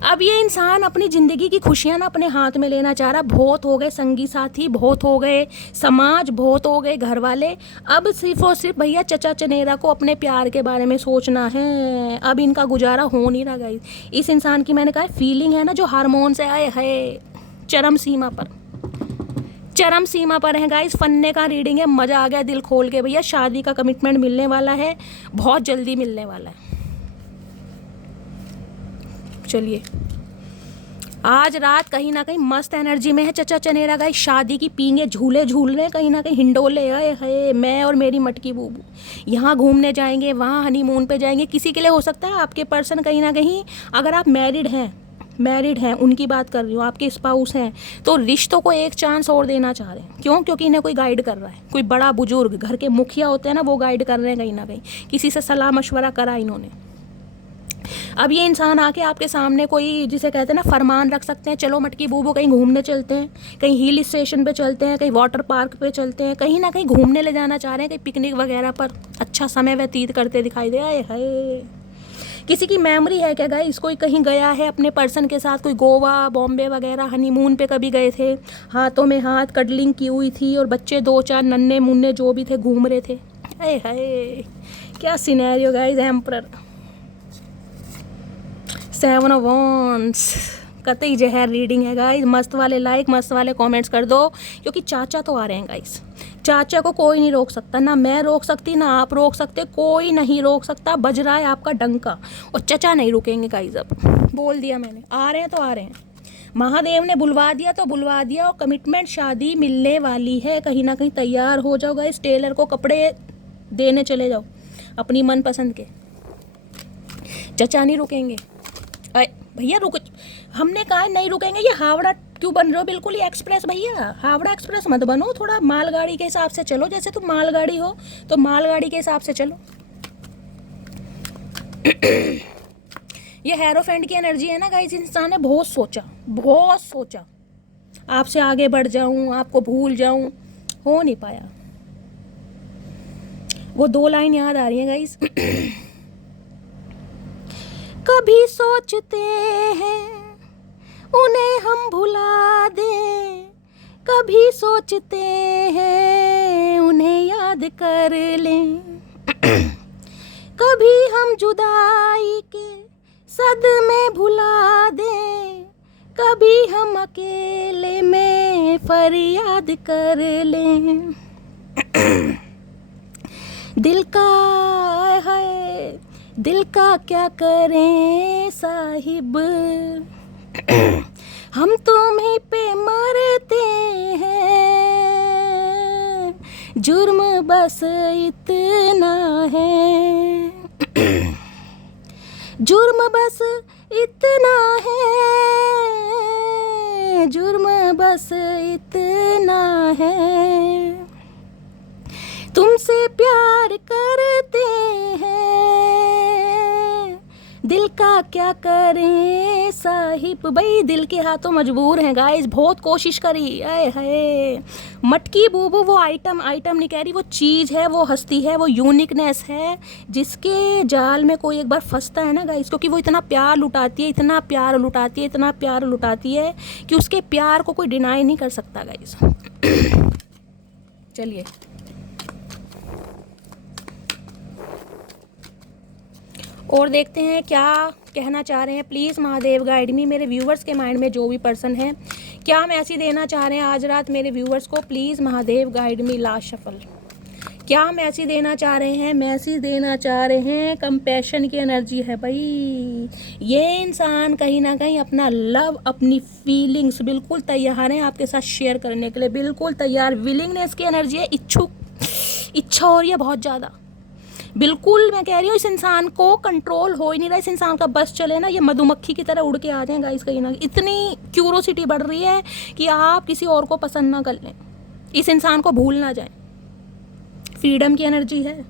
अब ये इंसान अपनी ज़िंदगी की खुशियाँ ना अपने हाथ में लेना चाह रहा। बहुत हो गए संगी साथी, बहुत हो गए समाज, बहुत हो गए घर वाले। अब सिर्फ और सिर्फ भैया चचा चनेरा को अपने प्यार के बारे में सोचना है। अब इनका गुजारा हो नहीं रहा गाइस। इस इंसान की मैंने कहा फीलिंग है ना, जो हार्मोन से आए है, चरम सीमा पर, चरम सीमा पर है गाइस। फन्ने का रीडिंग है, मज़ा आ गया दिल खोल के भैया। शादी का कमिटमेंट मिलने वाला है, बहुत जल्दी मिलने वाला है। चलिए, आज रात कहीं ना कहीं मस्त एनर्जी में है चचा चनेरा गाइस। शादी की पींगे, झूले झूल रहे, कहीं ना कहीं हिंडोले आए है। मैं और मेरी मटकी बूबू यहाँ घूमने जाएंगे, वहाँ हनीमून पे जाएंगे। किसी के लिए हो सकता है आपके पर्सन कहीं ना कहीं, अगर आप मैरिड हैं, उनकी बात कर रही हूँ, आपके स्पाउस हैं, तो रिश्तों को एक चांस और देना चाह रहे हैं। क्यों? क्योंकि इन्हें कोई गाइड कर रहा है, कोई बड़ा बुजुर्ग, घर के मुखिया होते हैं ना, वो गाइड कर रहे हैं कहीं ना कहीं। किसी से सलाह मशवरा करा इन्होंने। अब ये इंसान आके आपके सामने कोई, जिसे कहते हैं ना, फरमान रख सकते हैं, चलो मटकी बूबू कहीं घूमने चलते हैं, कहीं हिल स्टेशन पे चलते हैं, कहीं वाटर पार्क पे चलते हैं, कहीं ना कहीं घूमने ले जाना चाह रहे हैं, कहीं पिकनिक वगैरह पर अच्छा समय व्यतीत करते दिखाई दे। आए हाय, किसी की मेमोरी है क्या गाइस? कोई कहीं गया है अपने पर्सन के साथ, कोई गोवा, बॉम्बे वगैरह हनीमून पे कभी गए थे, हाथों में हाथ कडलिंग की हुई थी और बच्चे 2-4 नन्हे मुन्ने जो भी थे घूम रहे थे। अरे हाय, क्या scenario guys. Emperor, 7 of wands, कतई जहर रीडिंग है गाइस। मस्त वाले लाइक, मस्त वाले कमेंट्स कर दो, क्योंकि चाचा तो आ रहे हैं गाइस। चाचा को कोई नहीं रोक सकता, ना मैं रोक सकती, ना आप रोक सकते, कोई नहीं रोक सकता। बज रहा है आपका डंका और चचा नहीं रुकेंगे गाइस। अब बोल दिया मैंने, आ रहे हैं तो आ रहे हैं। महादेव ने बुलवा दिया तो बुलवा दिया, और कमिटमेंट शादी मिलने वाली है। कहीं ना कहीं तैयार हो जाओ गाइस, टेलर को कपड़े देने चले जाओ अपनी मनपसंद के। चचा नहीं रुकेंगे। अरे भैया रुक, हमने कहा नहीं रुकेंगे। ये हावड़ा क्यों बन रहे हो? बिल्कुल ये एक्सप्रेस भैया, हावड़ा एक्सप्रेस मत बनो। थोड़ा मालगाड़ी के हिसाब से चलो, जैसे तुम मालगाड़ी हो तो मालगाड़ी के हिसाब से चलो। ये हेरोफेंट की एनर्जी है ना गाइस। इंसान ने बहुत सोचा, आपसे आगे बढ़ जाऊं, आपको भूल जाऊं, हो नहीं पाया। वो 2 लाइन याद आ रही है गाइस। कभी सोचते हैं उन्हें हम भुला दें, कभी सोचते हैं उन्हें याद कर लें, कभी हम जुदाई के सदमे भुला दें, कभी हम अकेले में फरियाद कर लें। दिल का है, दिल का क्या करें साहिब, हम तुम्हीं पे मरते हैं। जुर्म बस इतना है, जुर्म बस इतना है, जुर्म बस इतना है, तुमसे प्यार करते हैं, दिल का क्या करें साहिब। भाई दिल के हाथों मजबूर हैं गाइस। बहुत कोशिश करी, आए हाय। मटकी बूबू वो आइटम नहीं कह रही, वो चीज़ है, वो हस्ती है, वो यूनिकनेस है, जिसके जाल में कोई एक बार फंसता है ना गाइस, क्योंकि वो इतना प्यार लुटाती है, इतना प्यार लुटाती है, इतना प्यार लुटाती है कि उसके प्यार को कोई डिनाई नहीं कर सकता गाइस। चलिए, और देखते हैं क्या कहना चाह रहे हैं। Please Mahadev guide me. मेरे व्यूवर्स के माइंड में जो भी पर्सन है, क्या मैसेज देना चाह रहे हैं आज रात मेरे व्यूवर्स को? Please Mahadev guide me. Last shuffle, क्या मैसेज देना चाह रहे हैं? मैसेज देना चाह रहे हैं कंपैशन की एनर्जी है भाई। ये इंसान कहीं ना कहीं अपना लव, अपनी फीलिंग्स बिल्कुल तैयार हैं आपके साथ शेयर करने के लिए, बिल्कुल तैयार। विलिंगनेस की एनर्जी है, इच्छा हो रही है बहुत ज़्यादा। बिल्कुल मैं कह रही हूँ, इस इंसान को कंट्रोल हो ही नहीं रहा। इस इंसान का बस चले ना, ये मधुमक्खी की तरह उड़ के आ जाए गाइस कहीं ना। इतनी क्यूरोसिटी बढ़ रही है कि आप किसी और को पसंद ना कर लें, इस इंसान को भूल ना जाए। फ्रीडम की एनर्जी है,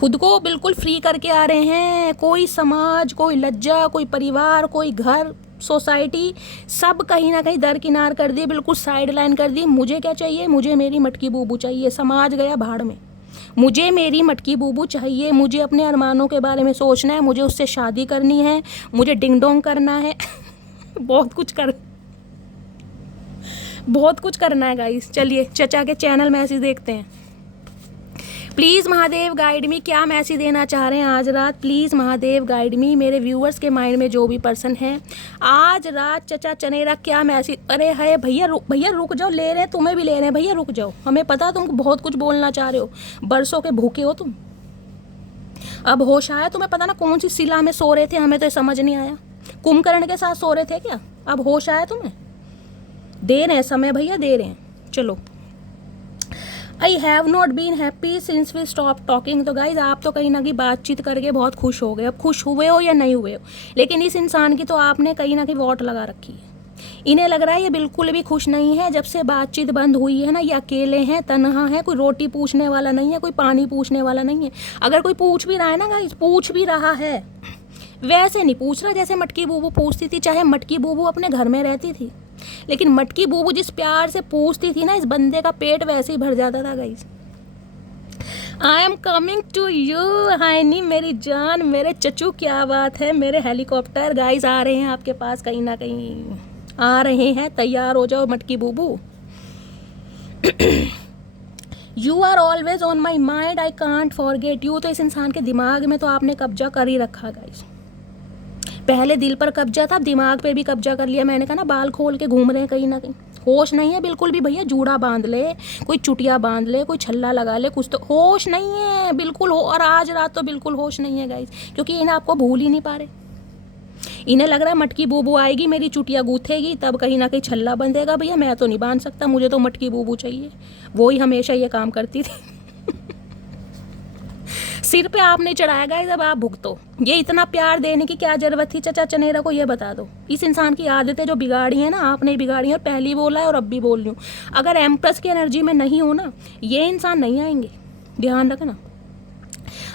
खुद को बिल्कुल फ्री करके आ रहे हैं। कोई समाज, कोई लज्जा, कोई परिवार, कोई घर, सोसाइटी, सब कहीं ना कहीं दरकिनार कर दिए, बिल्कुल साइड लाइन कर दी। मुझे क्या चाहिए? मुझे मेरी मटकी बूबू चाहिए। समाज गया भाड़ में, मुझे मेरी मटकी बूबू चाहिए, मुझे अपने अरमानों के बारे में सोचना है, मुझे उससे शादी करनी है, मुझे डिंग डोंग करना है बहुत कुछ करना है गाइस। चलिए चचा के चैनल मैसेज देखते हैं। प्लीज़ महादेव गाइड मी, क्या मैसेज देना चाह रहे हैं आज रात? प्लीज़ महादेव गाइड मी, मेरे व्यूअर्स के माइंड में जो भी पर्सन है आज रात चचा चनेरा क्या मैसेज। अरे है भैया रुक जाओ, ले रहे हैं, तुम्हें भी ले रहे हैं भैया, रुक जाओ। हमें पता तुम बहुत कुछ बोलना चाह रहे हो, बरसों के भूखे हो तुम। अब होश आया तुम्हें? पता ना कौन सी शिला में सो रहे थे, हमें तो ये समझ नहीं आया। कुंभकर्ण के साथ सो रहे थे क्या? अब होश आया तुम्हें? दे रहे हैं समय भैया, दे रहे हैं। चलो, I have not been happy since we stop talking. तो गाइज आप तो कहीं ना कहीं बातचीत करके बहुत खुश हो गए। अब खुश हुए हो या नहीं हुए हो, लेकिन इस इंसान की तो आपने कहीं ना कहीं वोट लगा रखी है। इन्हें लग रहा है ये बिल्कुल भी खुश नहीं है। जब से बातचीत बंद हुई है ना, ये अकेले हैं, तन्हा है, कोई रोटी पूछने वाला नहीं है, कोई पानी पूछने वाला नहीं है। अगर कोई पूछ भी रहा है ना गाइज, पूछ भी रहा है, वैसे नहीं पूछ रहा जैसे मटकी बूबू पूछती थी। चाहे मटकी बूबू अपने घर में रहती थी, लेकिन मटकी बूबू जिस प्यार से पूछती थी ना, इस बंदे का पेट वैसे ही भर जाता था guys. I am coming to you honey, मेरी जान, मेरे चचू, क्या बात है। मेरे हेलीकॉप्टर गाइस आ रहे हैं आपके पास, कहीं ना कहीं आ रहे हैं। तैयार हो जाओ मटकी बूबू। You are always on my mind, I can't forget you. तो इस इंसान के दिमाग में तो आपने कब्जा कर ही रखा गाइस। पहले दिल पर कब्जा था, अब दिमाग पे भी कब्जा कर लिया। मैंने कहा ना, बाल खोल के घूम रहे हैं कहीं ना कहीं। होश नहीं है बिल्कुल भी भैया। जूड़ा बांध ले, कोई चुटिया बांध ले, कोई छल्ला लगा ले, कुछ तो होश नहीं है बिल्कुल। और आज रात तो बिल्कुल होश नहीं है गाइस, क्योंकि इन्हें आपको भूल ही नहीं पा रहे। इन्हें लग रहा है मटकी बूबू आएगी, मेरी चुटिया गूथेगी, तब कहीं ना कहीं छल्ला बंधेगा। भैया मैं तो नहीं बांध सकता, मुझे तो मटकी बूबू चाहिए। वो ही हमेशा ये काम करती थी सिर पे आपने चढ़ाया गाइस, अब आप भुगतो। ये इतना प्यार देने की क्या जरूरत थी चचा चनेरा को, ये बता दो। इस इंसान की आदतें जो बिगाड़ी है ना, आपने बिगाड़ी है, और पहली बोला है और अब भी बोल रही हूँ। अगर एम्प्रेस की एनर्जी में नहीं हो ना, ये इंसान नहीं आएंगे, ध्यान रखना।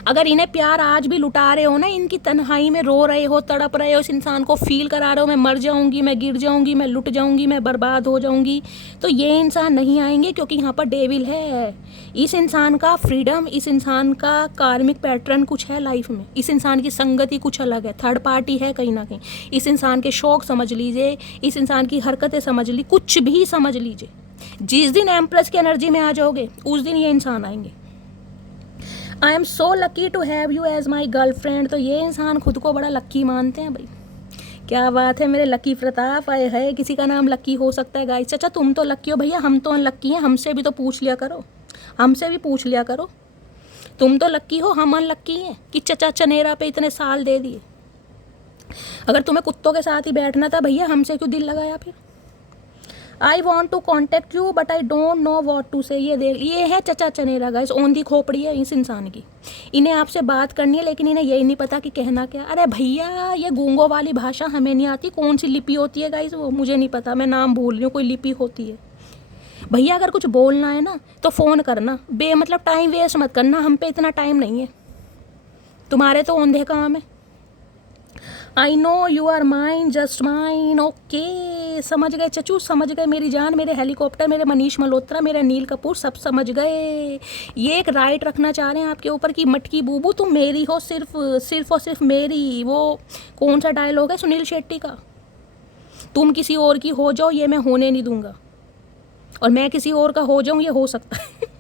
अगर इन्हें प्यार आज भी लुटा रहे हो ना, इनकी तन्हाई में रो रहे हो, तड़प रहे हो, इस इंसान को फील करा रहे हो, मैं मर जाऊंगी, मैं गिर जाऊंगी, मैं लुट जाऊंगी, मैं बर्बाद हो जाऊंगी, तो ये इंसान नहीं आएंगे, क्योंकि यहाँ पर डेविल है। इस इंसान का फ्रीडम, इस इंसान का कार्मिक पैटर्न कुछ है लाइफ में। इस इंसान की संगति कुछ अलग है, थर्ड पार्टी है कहीं ना कहीं। इस इंसान के शौक समझ लीजिए, इस इंसान की हरकतें समझ लीजिए, कुछ भी समझ लीजिए। जिस दिन एम्प्रेस की एनर्जी में आ जाओगे, उस दिन ये इंसान आएंगे। I am so lucky to have you as my girlfriend. तो ये इंसान खुद को बड़ा लक्की मानते हैं भाई। क्या बात है मेरे लकी प्रताप। आए है, किसी का नाम लकी हो सकता है गाइस। चाचा तुम तो लकी हो भैया, हम तो अनलक्की हैं। हमसे भी तो पूछ लिया करो, हमसे भी पूछ लिया करो। तुम तो लक्की हो, हम अनलक्की हैं कि चचा चनेरा पे इतने साल दे दिए। अगर तुम्हें कुत्तों के साथ ही बैठना था भैया, हमसे क्यों दिल लगाया फिर? I want to contact you but I don't know what to say. ये देख, ये है चचा चनेरा गाइस, औंधी खोपड़ी है इस इंसान की। इन्हें आपसे बात करनी है, लेकिन इन्हें यही नहीं पता कि कहना क्या। अरे भैया, ये गूंगों वाली भाषा हमें नहीं आती। कौन सी लिपि होती है गाइस वो मुझे नहीं पता, मैं नाम भूल रही हूँ। कोई लिपि होती है भैया। अगर कुछ बोलना है ना तो फ़ोन करना, बेमतलब टाइम वेस्ट मत करना। हम पे इतना टाइम नहीं है, तुम्हारे तो औंधे काम है। I know you are mine, just mine. Okay, समझ गए चचू, समझ गए मेरी जान, मेरे हेलीकॉप्टर, मेरे मनीष मल्होत्रा, मेरे अनिल कपूर, सब समझ गए। ये एक राइट रखना चाह रहे हैं आपके ऊपर कि मटकी बूबू तुम मेरी हो, सिर्फ और सिर्फ मेरी। वो कौन सा डायलॉग है सुनील शेट्टी का? तुम किसी और की हो जाओ, ये मैं होने नहीं दूंगा, और मैं किसी और का हो जाऊं, ये हो सकता है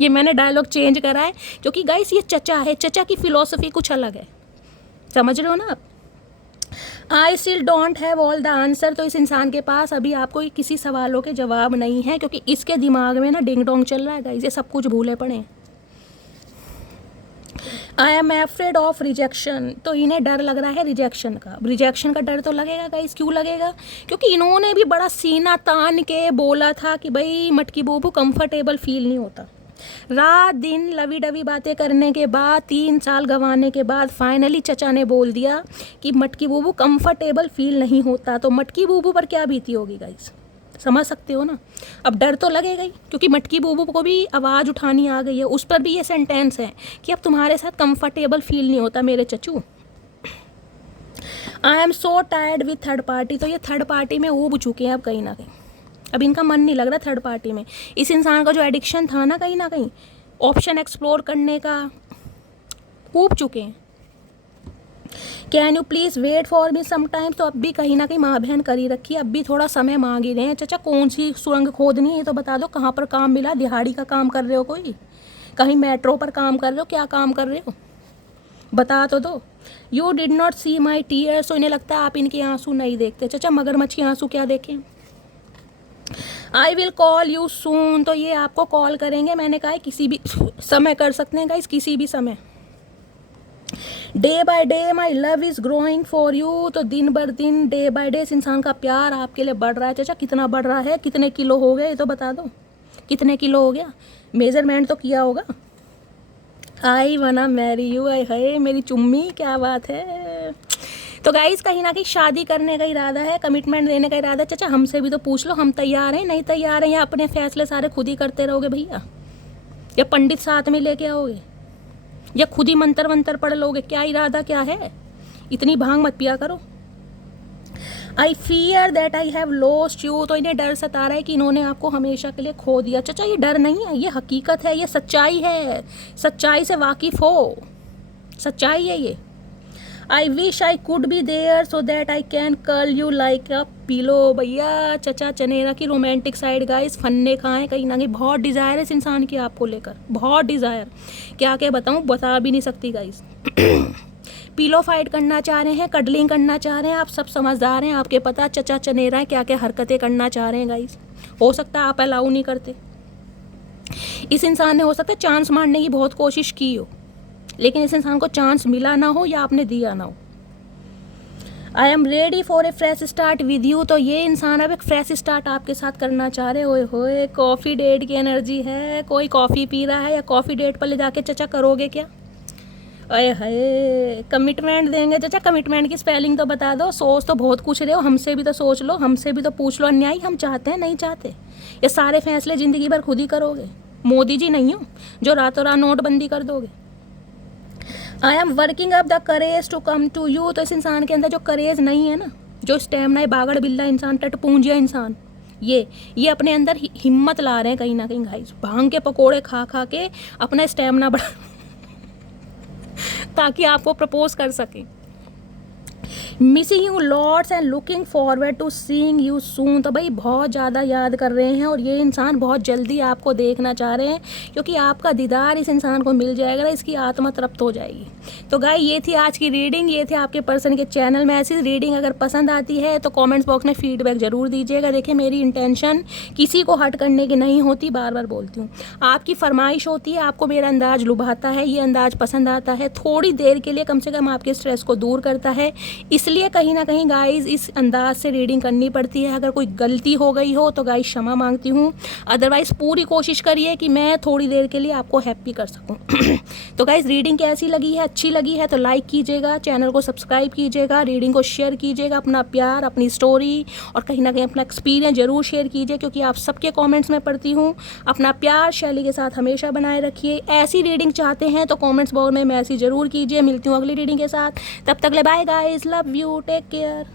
ये मैंने डायलॉग चेंज करा है, क्योंकि गाइस ये चचा है, चचा की फिलॉसफी कुछ अलग है, समझ रहे हो ना आप? I still don't have all the answer. तो इस इंसान के पास अभी आपको किसी सवालों के जवाब नहीं है, क्योंकि इसके दिमाग में ना डिंग डोंग चल रहा है गाइस, ये सब कुछ भूले पड़े हैं। I am afraid of rejection. तो इन्हें डर लग रहा है रिजेक्शन का। रिजेक्शन का डर तो लगेगा गाइस, क्यों लगेगा? क्योंकि इन्होंने भी बड़ा सीना तान के बोला था कि भाई मटकी बूबू कंफर्टेबल फील नहीं होता। रात दिन लवी डवी बातें करने के बाद, 3 साल गंवाने के बाद फाइनली चचा ने बोल दिया कि मटकी बूबू कंफर्टेबल फील नहीं होता। तो मटकी बूबू पर क्या बीती होगी गाइस, समझ सकते हो ना? अब डर तो लगेगा ही, क्योंकि मटकी बूबू को भी आवाज़ उठानी आ गई है। उस पर भी ये सेंटेंस है कि अब तुम्हारे साथ कंफर्टेबल फील नहीं होता मेरे चचू। I am so tired with third party. तो ये थर्ड पार्टी में ऊब चुके हैं अब कहीं ना कहीं। अब इनका मन नहीं लग रहा थर्ड पार्टी में। इस इंसान का जो एडिक्शन था ना कहीं ऑप्शन एक्सप्लोर करने का ऊब चुके हैं। Can you please wait for me some time, तो अब भी कहीं ना कहीं माँ बहन कर ही रखी है, अब भी थोड़ा समय मांग ही रहे हैं। चाचा कौन सी सुरंग खोदनी है ये तो बता दो, कहाँ पर काम मिला, दिहाड़ी का काम कर रहे हो कोई, कहीं मेट्रो पर काम कर रहे हो, क्या काम कर रहे हो बता तो दो। You did not see my tears, तो इन्हें लगता है आप इनके आंसू नहीं देखते। चाचा मगरमच्छ के आंसू क्या देखें। I will call you soon, तो ये आपको कॉल करेंगे, मैंने कहा है किसी भी समय कर सकते हैं गाइस, किसी भी समय। Day by day my love is growing for you, तो दिन बर दिन डे बाय डे इस इंसान का प्यार आपके लिए बढ़ रहा है। चाचा कितना बढ़ रहा है, कितने किलो हो गए ये तो बता दो, कितने किलो हो गया, मेजरमेंट तो किया होगा। आई वना मैरी यू, आई है मेरी चुम्मी, क्या बात है। तो गाइस कहीं ना कहीं शादी करने का इरादा है, कमिटमेंट देने का इरादा है। चाचा हमसे भी तो पूछ लो, हम तैयार हैं नहीं तैयार हैं, या अपने फैसले सारे खुद ही करते रहोगे भैया, या पंडित साथ में लेके आओगे, या खुद ही मंत्र मंत्र पढ़ लोगे, क्या इरादा क्या है। इतनी भांग मत पिया करो। I fear that I have lost you, तो इन्हें डर सता रहा है कि इन्होंने आपको हमेशा के लिए खो दिया। चाचा ये डर नहीं है, ये हकीकत है, ये सच्चाई है, सच्चाई से वाकिफ हो, सच्चाई है ये। I wish I could be there so that I can curl you like a pillow. भैया चचा चनेरा की रोमांटिक साइड गाइस फन्ने खाएं, कहीं ना कहीं बहुत डिज़ायर है इस इंसान की आपको लेकर, बहुत डिज़ायर, क्या क्या बताऊं, बता भी नहीं सकती गाइस। पिलो फाइट करना चाह रहे हैं, कडलिंग करना चाह रहे हैं, आप सब समझदार हैं, आपके पता चचा चनेरा है क्या क्या हरकतें करना चाह रहे हैं गाइस। हो सकता है आप अलाउ नहीं करते, इस इंसान ने हो सकता है चांस मारने की बहुत कोशिश की हो, लेकिन इस इंसान को चांस मिला ना हो या आपने दिया ना हो। I am ready for a fresh start with you, तो ये इंसान अब एक फ्रेश स्टार्ट आपके साथ करना चाह रहे हो। होए कॉफ़ी डेट की एनर्जी है, कोई कॉफ़ी पी रहा है या कॉफ़ी डेट पर ले जाके चचा करोगे क्या। अरे हाय कमिटमेंट देंगे। चाचा कमिटमेंट की स्पेलिंग तो बता दो, सोच तो बहुत कुछ रहे हो, हमसे भी तो सोच लो, हमसे भी तो पूछ लो, अन्याय हम चाहते हैं नहीं चाहते, ये सारे फैसले ज़िंदगी भर खुद ही करोगे, मोदी जी नहीं हो जो रातों रात नोटबंदी कर दोगे। I am working up the courage to come to you, तो इस इंसान के अंदर जो करेज नहीं है ना, जो स्टेमिना है, बागड़ बिल्ला इंसान, टटपूंजिया इंसान, ये अपने अंदर हिम्मत ला रहे हैं कहीं ना कहीं गाइस, भांग के पकोड़े खा खा के अपना स्टेमिना बढ़ा ताकि आपको प्रपोज कर सके। Missing you lots and looking forward to seeing you soon, तो भाई बहुत ज़्यादा याद कर रहे हैं और ये इंसान बहुत जल्दी आपको देखना चाह रहे हैं, क्योंकि आपका दीदार इस इंसान को मिल जाएगा, इसकी आत्मा तृप्त हो जाएगी। तो गाइस ये थी आज की रीडिंग, ये थे आपके पर्सन के चैनल में ऐसी रीडिंग। अगर पसंद आती है तो कमेंट्स बॉक्स में फीडबैक ज़रूर दीजिएगा। देखिए मेरी इंटेंशन किसी को हर्ट करने की नहीं होती, बार बार बोलती हूँ, आपकी फरमाइश होती है, आपको मेरा अंदाज़ लुभाता है, ये अंदाज़ पसंद आता है, थोड़ी देर के लिए कम से कम आपके स्ट्रेस को दूर करता है, इसलिए कहीं ना कहीं गाइस इस अंदाज से रीडिंग करनी पड़ती है। अगर कोई गलती हो गई हो तो गाइस क्षमा मांगती हूँ, अदरवाइज़ पूरी कोशिश करिए कि मैं थोड़ी देर के लिए आपको हैप्पी कर सकूँ। तो गाइस रीडिंग कैसी लगी है, अच्छी लगी है तो लाइक कीजिएगा, चैनल को सब्सक्राइब कीजिएगा, रीडिंग को शेयर कीजिएगा, अपना प्यार, अपनी स्टोरी और कहीं ना कहीं अपना एक्सपीरियंस ज़रूर शेयर कीजिए, क्योंकि आप सबके कॉमेंट्स में पढ़ती हूँ। अपना प्यार शैली के साथ हमेशा बनाए रखिए। ऐसी रीडिंग चाहते हैं तो कॉमेंट्स बॉक्स में मैसेज ज़रूर कीजिए। मिलती हूँ अगली रीडिंग के साथ, तब तक ले bye guys, love you, take care.